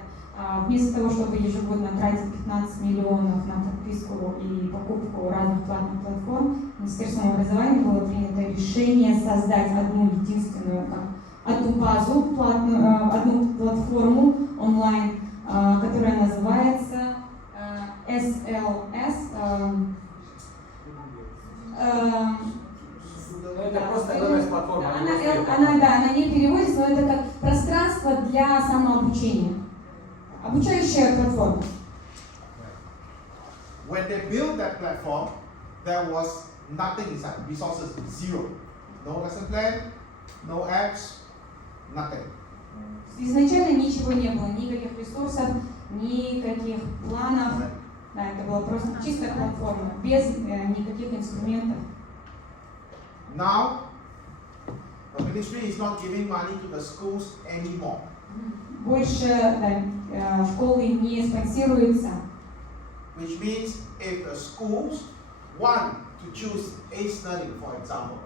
Вместо того, чтобы ежегодно тратить 15 миллионов на подписку и покупку разных платных платформ, Министерством образования было принято решение создать одну единственную, одну базу, платную, одну платформу онлайн, которая называется SLS. Это просто LMS-платформа. Она не переводится, но это как пространство для самообучения. Обучающая платформа. When they built that platform, there was nothing inside, resources zero. No lesson plan, no apps, nothing. Изначально ничего не было, никаких ресурсов, никаких планов. Да, это была просто чистая платформа, без никаких инструментов. Now, the ministry is not giving money to the schools anymore. Больше школы не спонсируются. Which means if the schools want to choose ACE learning, for example,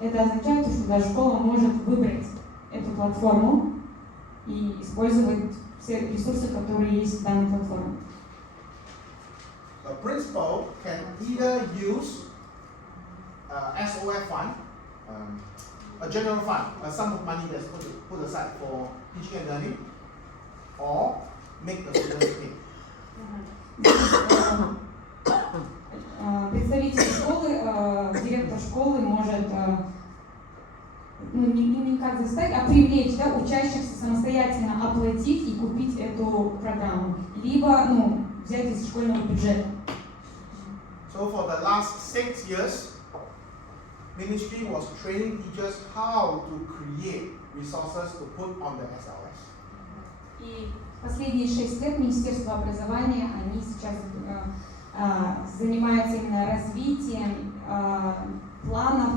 Это означает, что даже школа может выбрать эту платформу и использовать все ресурсы, которые есть в данной платформе. the principal can either use SOF fund, a general fund, a sum of money that's put aside for teaching and learning, or make the students pay. Представитель школы, директор школы может не как заставить, а привлечь учащихся самостоятельно оплатить и купить эту программу, либо взять из школьного бюджета. So for the last 6 years, ministry was training teachers how to create resources to put on the SLS. И последние 6 лет Министерство образования, они сейчас занимаются именно развитием планов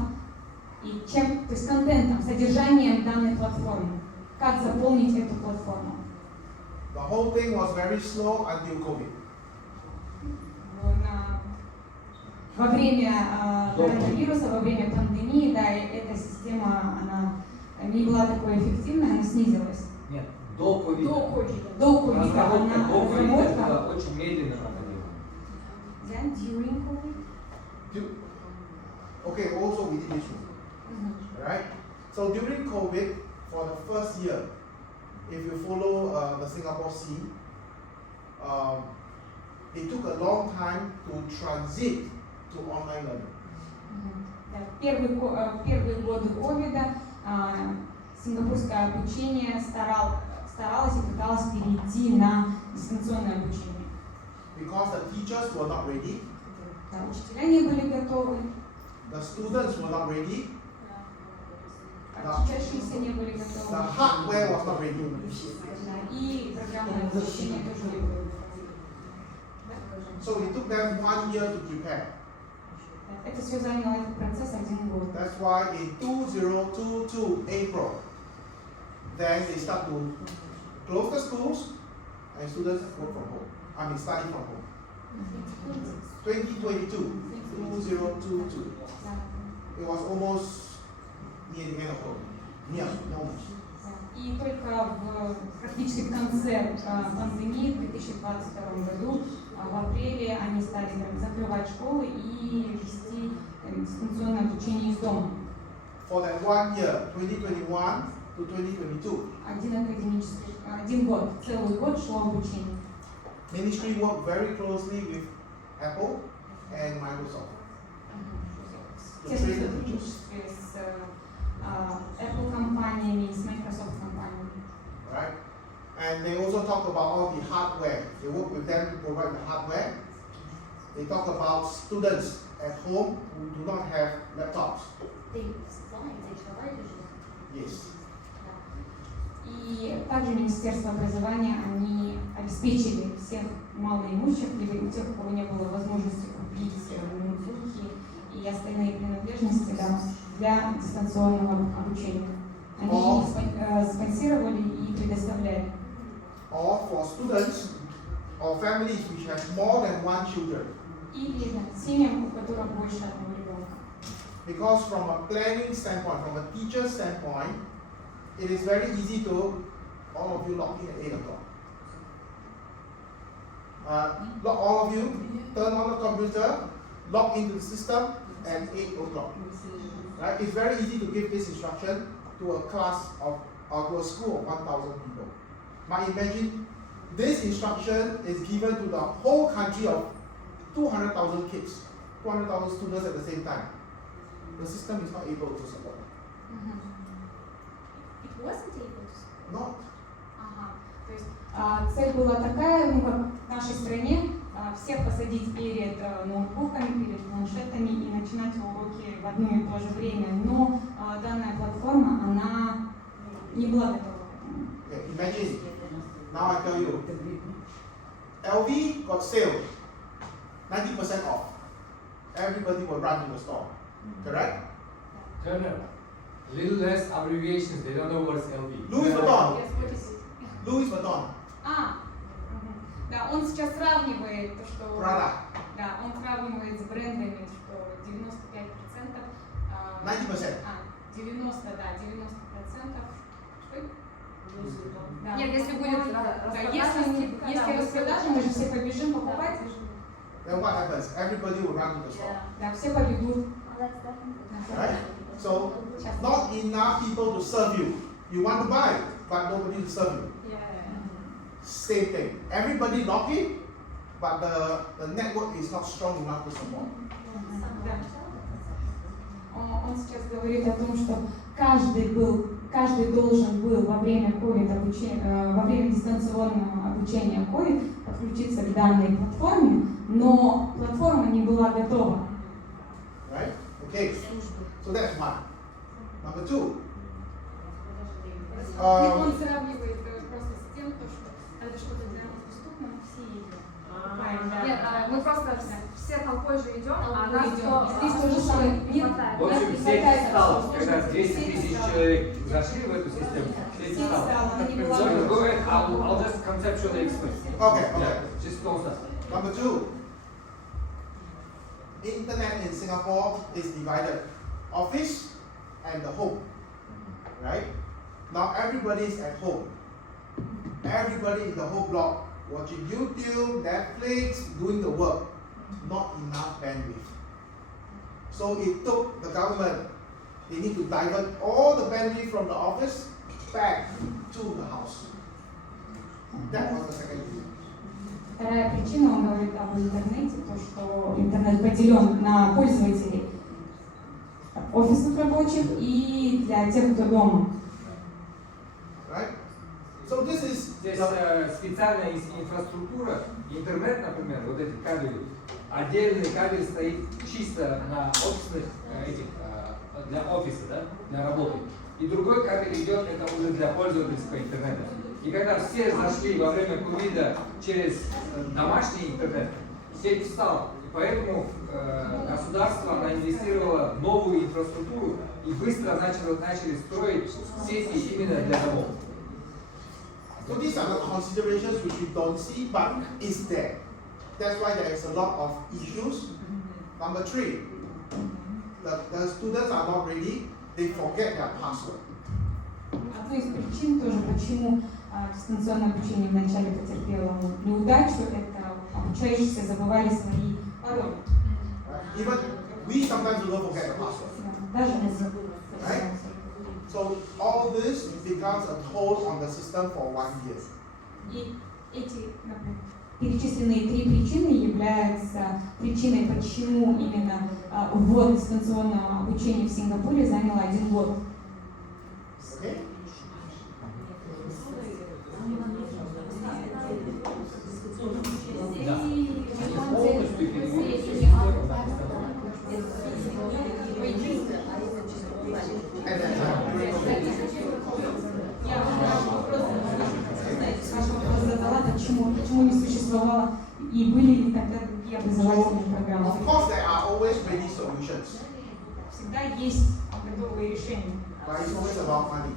и то есть контентом, содержанием данной платформы. Как заполнить эту платформу. The whole thing was very slow until COVID. Во время коронавируса, во время пандемии, да, эта система, она не была такой эффективной, она снизилась. Нет, до ковида. Разработка до ковида была очень медленно проходила. Then during COVID? Okay, also we did this one. Right? So during COVID, for the first year, if you follow the Singapore scene, it took a long time to transit to online learning. Первые годы ковида сингапурское обучение старалось и пыталось перейти на дистанционное обучение. Because the teachers were not ready, Учителя не были готовы, the students were not ready, учащиеся не были the готовы, hardware was not ready. и программное обучение тоже не было. So it took them 1 year to prepare. Это все заняло этот процесс 1 год. That's why in 2022 April, then they start to close the schools and students work from home. I mean study from home. 2022. It was almost near the end of COVID. Almost. И только практически в конце пандемии, в 2022 году, в апреле они стали закрывать школы и вести дистанционное обучение из дома. For that 1 year, 2021 to 2022, 1 год, целый год шло обучение. ministry worked very closely with Apple and Microsoft to Все train the teachers. сотрудничестве с Apple компаниями, с Microsoft компаниями. Right? And they also talk about all the hardware. They work with them to provide the hardware. They talk about students at home who do not have laptops. Yes. И также Министерство образования, они обеспечили всех малоимущих, либо тех, у кого не было возможности купить ноутбуки и остальные принадлежности, да, для дистанционного обучения. Они спонсировали и предоставляли. Or for students or families which have more than one children. Или семьям, у которых больше одного ребенка. Because from a planning standpoint, from a teacher's standpoint, it is very easy to all of you log in at 8 o'clock. All of you turn on the computer, log into the system at 8 o'clock. Right? It's very easy to give this instruction to a class of or to a school of 1,000 people. But imagine this instruction is given to the whole country of 200,000 kids, 200,000 students at the same time. The system is not able to support it. It wasn't able to. Not. Ага. То есть цель была такая, ну как в нашей стране, всех посадить перед ноутбуками, перед планшетами и начинать уроки в одно и то же время. Но данная платформа, она не была готова к этому. Okay, imagine. Now I tell you. LV got sale, 90% off. Everybody will run to the store. Correct? Turner, little less abbreviations, they don't know what's LV. Louis Vuitton. Yes, what is it? Louis Vuitton. Да, он сейчас сравнивает то, что... Prada. Да, он сравнивает с брендами, что 95%... 90%. 90, да, 90%. Что? Да. Нет, если будет Да, распродажа, если распродажа, мы же все побежим покупать. Then what happens? Everybody will run to the store. Да, все побегут. Oh, that's definitely. Right? So, not enough people to serve you. You want to buy, but nobody to serve you. Same thing. Everybody log in, but the network is not strong enough to support. Он сейчас говорит о том, что каждый должен был во время во время дистанционного обучения COVID подключиться к данной платформе, но платформа не была готова. Right? Okay. So that's one. Number two. И он сравнивает просто с тем, что когда что-то для нас доступно, все едят. Нет, мы просто все толпой же идем, а нас Здесь то же самое. не хватает. В общем, сеть стала, когда 200 тысяч человек зашли в эту систему, сеть стала. So go ahead, I'll just conceptually explain. Okay, okay. Yeah, just don't stop. Number two. Internet in Singapore is divided. Office and the home. Right? Now everybody is at home. Everybody in the whole block watching YouTube, Netflix, doing the work. Not enough bandwidth. So it took the government, they need to divert all the bandwidth from the office back to the house. That was the second reason. Вторая причина, он говорит об интернете, то, что интернет поделен на пользователей офисных рабочих и для тех, кто дома. Right? So this is Здесь специальная инфраструктура, интернет, например, вот эти кабели, отдельный кабель стоит чисто на офисных для офиса, да, для работы. И другой кабель идет, это уже для пользовательского интернета. И когда все зашли во время ковида через домашний интернет, сеть встала. И поэтому государство инвестировало в новую инфраструктуру и быстро начали строить сети именно для домов. So these are the considerations which we don't see, but it's there. That's why there is a lot of issues. Number three, the students are not ready, they forget their password. Одной из причин тоже, почему дистанционное обучение вначале потерпело неудачу, это обучающиеся забывали свои пароли. Even we sometimes don't forget the password. Даже мы забыли. Right? So all this becomes a toll on the system for 1 year. И эти перечисленные три причины являются причиной, почему именно ввод дистанционного обучения в Сингапуре занял 1 год. Okay? Полностью переводится And then, Почему не существовало и были ли тогда другие образовательные программы? of course, there are always ready solutions. всегда есть готовые решения. But it's always about money.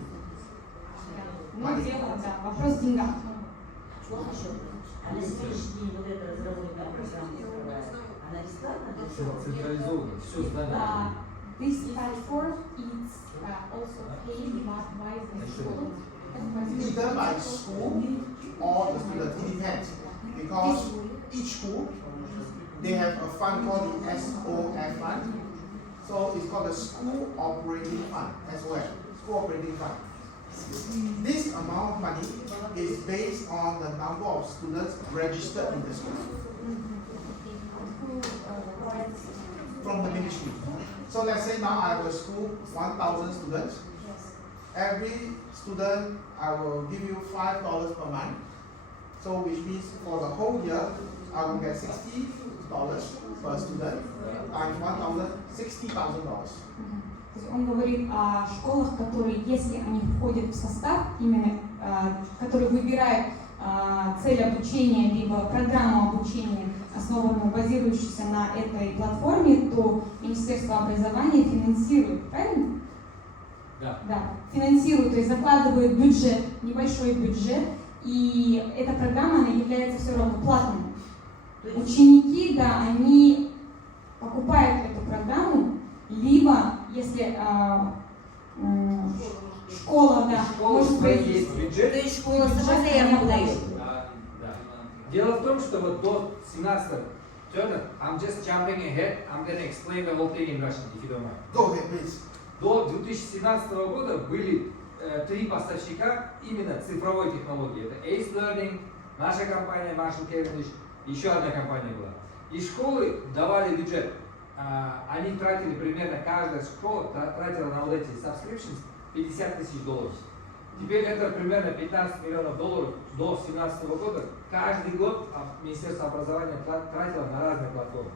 Да. Но дело, да, вопрос в деньгах. А на сегодняшний день вот эта разработанная программа цифровая, она бесплатна для всего? Централизованно, все здание. This platform is also paid by the school. Either by school or the student, it depends. Because each school, they have a fund called the SOF fund. So it's called the School Operating Fund, SOF, School Operating Fund. This amount of money is based on the number of students registered in the school from the ministry. So let's say now I have a school, 1,000 students. Every student, I will give you $5 per month. So which means for the whole year, I will get $60 per student times 1,000, $60,000. То есть он говорит о школах, которые, если они входят в состав, именно которые выбирают цель обучения, либо программу обучения, основанную, базирующуюся на этой платформе, то Министерство образования финансирует, правильно? Да. Да, финансирует, то есть закладывает бюджет, небольшой бюджет, и эта программа, она является все равно платной. Ученики, да, они покупают эту программу, либо, если школа, да, может есть бюджет. То есть школа сама заявку дает? Да. Дело в том, что вот до 17-го, I'm just jumping ahead, I'm going to explain the whole thing in Russian, if you don't mind. Go ahead, please. До 2017 года были 3 поставщика именно цифровой технологии. Это Ace Learning, наша компания, Marshall Cavendish, еще одна компания была. И школы давали бюджет. Они тратили примерно, каждая школа тратила на вот эти subscriptions $50 000. Теперь это примерно $15 миллионов до 2017 года. Каждый год Министерство образования тратило на разные платформы.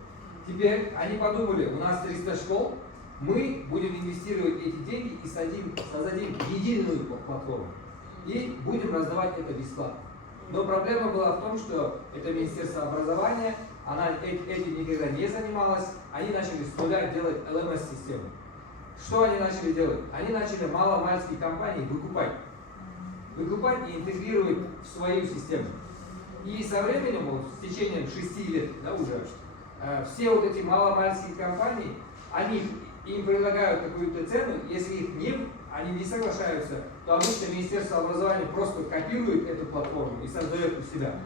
Теперь они подумали, у нас 300 школ, мы будем инвестировать эти деньги и создадим единую платформу. И будем раздавать это бесплатно. Но проблема была в том, что это Министерство образования, она этим никогда не занималась, они начали с нуля делать LMS-систему. Что они начали делать? Они начали маломальские компании выкупать и интегрировать в свою систему. И со временем, вот, с течением 6 лет, да, уже, все вот эти маломальские компании, им предлагают какую-то цену, если они не соглашаются, то обычно Министерство образования просто копирует эту платформу и создает у себя.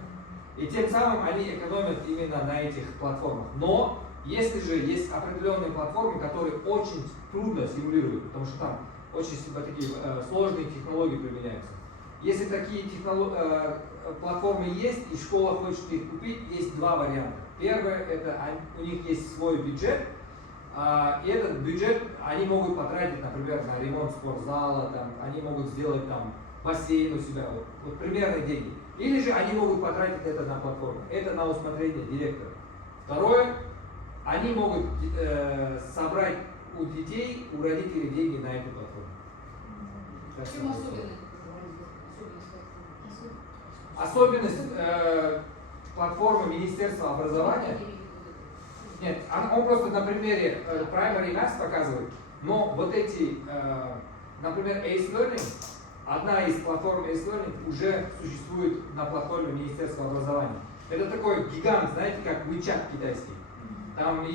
И тем самым они экономят именно на этих платформах. Но если же есть определенные платформы, которые очень трудно симулируют, потому что там очень такие сложные технологии применяются. Если такие платформы есть, и школа хочет их купить, есть 2 варианта. Первое, это у них есть свой бюджет, и этот бюджет они могут потратить, например, на ремонт спортзала, там, они могут сделать там бассейн у себя, вот примерные деньги. Или же они могут потратить это на платформу. Это на усмотрение директора. Второе, они могут собрать у детей, у родителей деньги на эту платформу. В чем особенность? Особенность платформы Министерства образования. Нет, он просто на примере Primary Maths показывает, но вот эти, например, Ace Learning, одна из платформ Ace Learning уже существует на платформе Министерства образования. Это такой гигант, знаете, как WeChat китайский. Там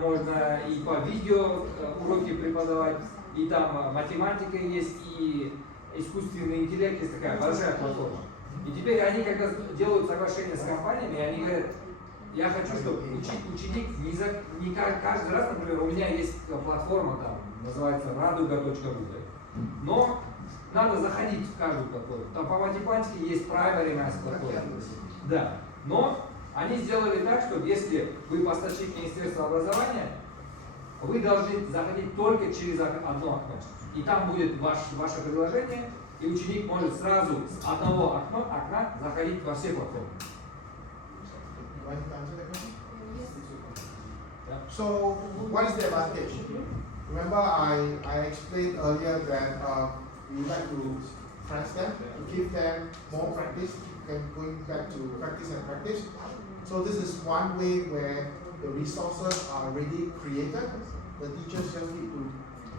можно и по видео уроки преподавать, и там математика есть, и искусственный интеллект есть, такая большая платформа. И теперь они, когда делают соглашение с компаниями, они говорят, я хочу, чтобы ученик не каждый раз, например, у меня есть платформа, там, называется радуга.ру, но надо заходить в каждую платформу. Там по математике есть Primary Maths платформа. Да. Но они сделали так, что если вы поставщик Министерства образования, вы должны заходить только через одно окно. И там будет ваше предложение, и ученик может сразу с одного окна заходить во все платформы. So, what is the advantage? Remember, I explained earlier that we like to press them, to give them more practice, and going back to practice and practice. So this is one way where the resources are already created, the teachers just need to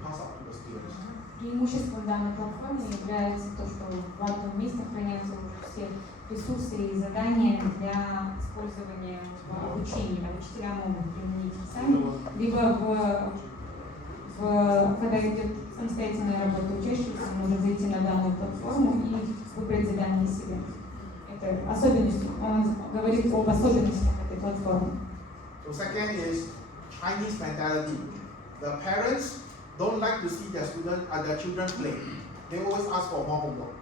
pass out to the students. Преимуществом данной платформы является то, что в одном месте хранятся уже все ресурсы и задания для использования в обучении. Учителя могут применить их сами, либо когда идет самостоятельная работа учащихся, может зайти на данную платформу и выбрать задание себе. Это особенность, он говорит об особенностях этой платформы. So second is Chinese mentality. The parents don't like to see their children play. They always ask for more homework.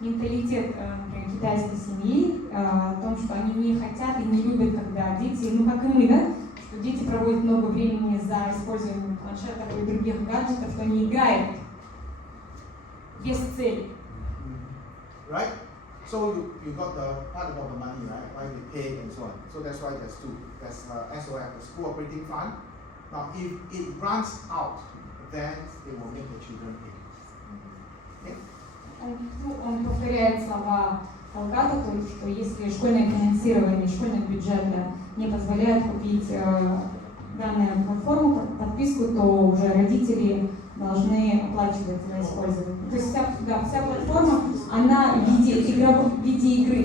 Менталитет, например, китайской семьи о том, что они не хотят и не любят, когда дети, ну как и мы, да, что дети проводят много времени за использованием планшетов и других гаджетов, что они играют без цели. Right? So you got the part about the money, right? Why we pay and so on. So that's why there's two. There's SOF, the School Operating Fund. Now, if it runs out, then they will make the children pay. Okay? Он повторяет слова Алгата, то есть, что если школьное финансирование, школьного бюджета не позволяет купить данную платформу, подписку, то уже родители должны оплачивать за использование. То есть вся платформа, она в виде игры.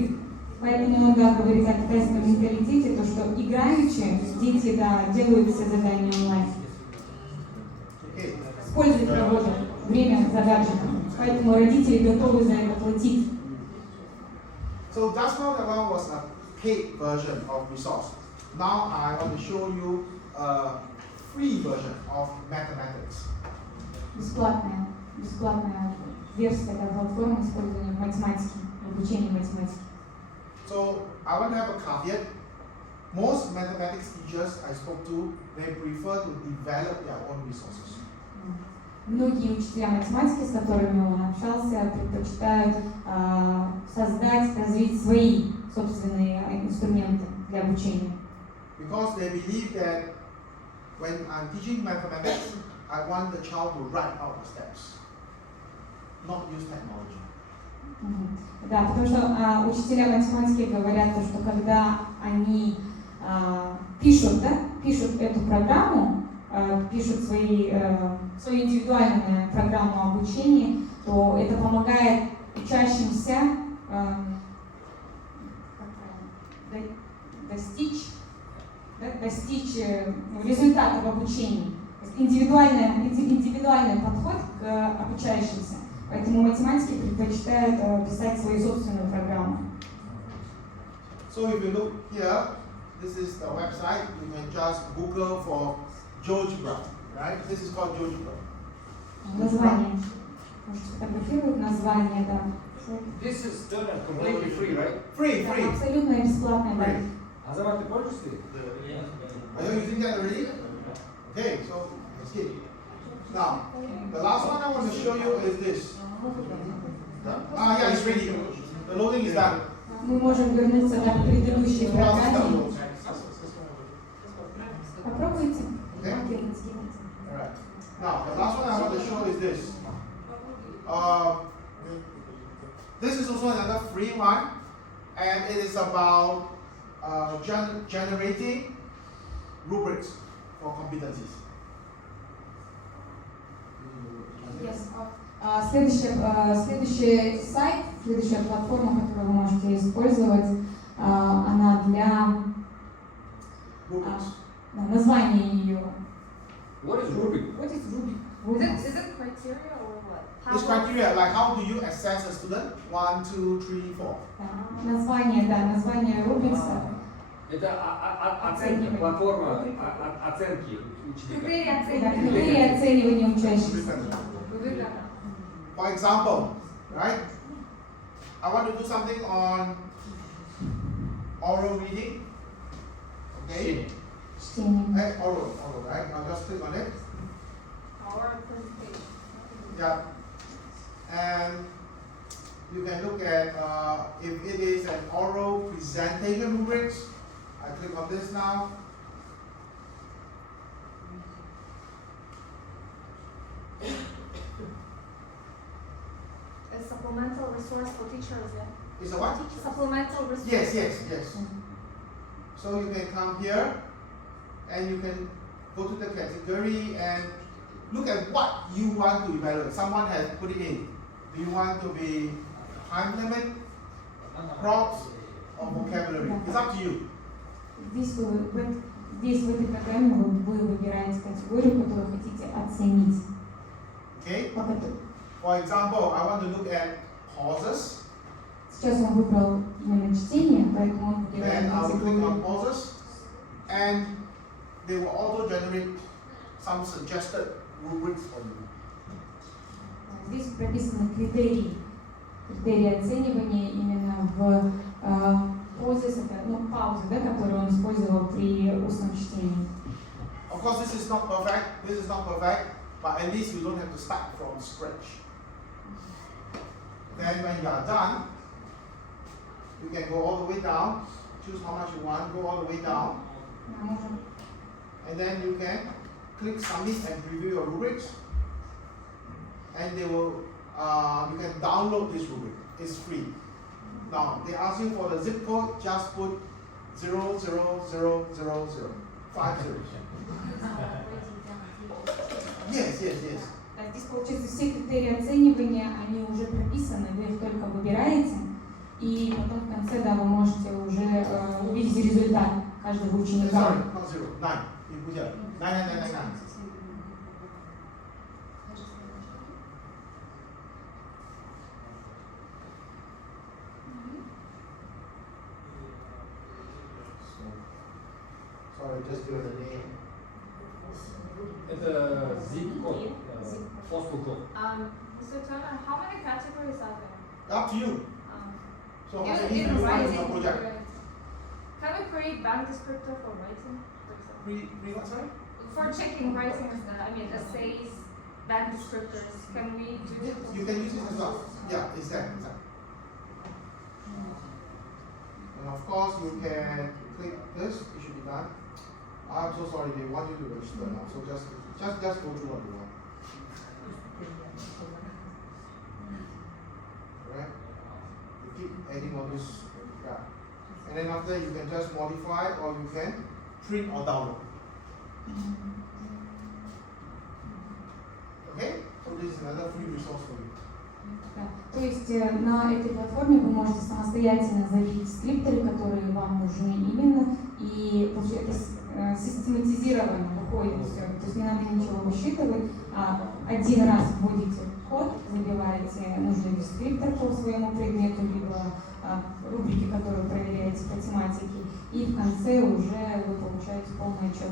Поэтому он говорит о китайском менталитете, то что играючи, дети делают все задания онлайн. Используют проводят время за гаджетом. Поэтому родители готовы за это платить. So just now that one was a paid version of resource. Now I want to show you a free version of mathematics. Бесплатная версия этой платформы использования в математике, в обучении математики. So I want to have a caveat. Most mathematics teachers I spoke to, they prefer to develop their own resources. Многие учителя математики, с которыми он общался, предпочитают создать, развить свои собственные инструменты для обучения. Because they believe that when I'm teaching mathematics, I want the child to write out the steps, not use technology. Да, потому что учителя математики говорят, что когда они пишут эту программу, пишут свою индивидуальную программу обучения, то это помогает учащимся достичь результата в обучении. Индивидуальный подход к обучающимся. Поэтому математики предпочитают писать свою собственную программу. So if you look here, this is the website. You can just Google for GeoGebra, right? This is called GeoGebra. Название. Можете фотографировать название, да. This is completely free, right? Free. Абсолютно бесплатная, да. Азамат, ты пользуешься? Are you using that already? Okay, so let's skip. Now, the last one I want to show you is this. Yeah, it's ready. The loading is done. Мы можем вернуться к предыдущей программе. Попробуйте. Okay. Alright. Now, the last one I want to show is this. This is also another free one, and it is about generating rubrics for competencies. Yes. Следующий сайт, следующая платформа, которую вы можете использовать, она для названия ее. What is Rubik? What is Rubik? Is it criteria or what? It's criteria, like how do you assess a student? 1, 2, 3, 4. Название Рубикса. Это оценка, платформа оценки ученика. Критерии оценивания учащихся. For example, right? I want to do something on oral reading. Okay? Чтение. Oral, right? I'll just click on it. Our presentation. Yeah. And you can look at if it is an oral presentation rubrics. I click on this now. A supplemental resource for teachers, yeah? Is a what? Supplemental resource. Yes. So you can come here and you can go to the category and look at what you want to evaluate. Someone has put it in. Do you want to be time limit, props, or vocabulary? It's up to you. Здесь в этой программе вы выбираете категорию, которую хотите оценить. Okay? For example, I want to look at pauses. Сейчас он выбрал именно чтение, поэтому он выбирает Then I will click on категорию. pauses, and they will auto generate some suggested rubrics for you. Здесь прописаны критерии оценивания именно в pauses, это паузы, да, которые он использовал при устном чтении. Of course, this is not perfect, but at least you don't have to start from scratch. Then when you are done, you can go all the way down, choose how much you want, go all the way down, and then you can click submit and preview your rubrics, and they will, you can download this rubric. It's free. Now they ask you for the zip code, just put 00000, 5 zeros. Yes. Здесь, получается, все критерии оценивания, они уже прописаны, вы их только выбираете, и потом в конце, да, вы можете уже увидеть результат каждого ученика. Sorry, not 0, 9. You put here, 9. Sorry, just give it a name. Это zip-код, postal code. Mr. Turner, how many categories are there? Up to you. So how many In do you want in writing, your project? can we create band descriptor for writing, for example? Pre what, sorry? For checking writing, essays, band descriptors, can we do this? You can use it as well. Yeah, it's there. And of course, you can click this. It should be done. I'm so sorry. They want you to register now. So just go through what you want. Alright. You keep adding all this. Yeah. And then after you can just modify or you can print or download. Okay? So this is another free resource for you. Да. То есть на этой платформе вы можете самостоятельно залить скрипторы, которые вам нужны именно, и это систематизированно выходит все. То есть не надо ничего высчитывать, а один раз вводите код, забиваете нужный дескриптор по своему предмету, либо рубрики, которые проверяете по тематике, и в конце уже вы получаете полный отчет.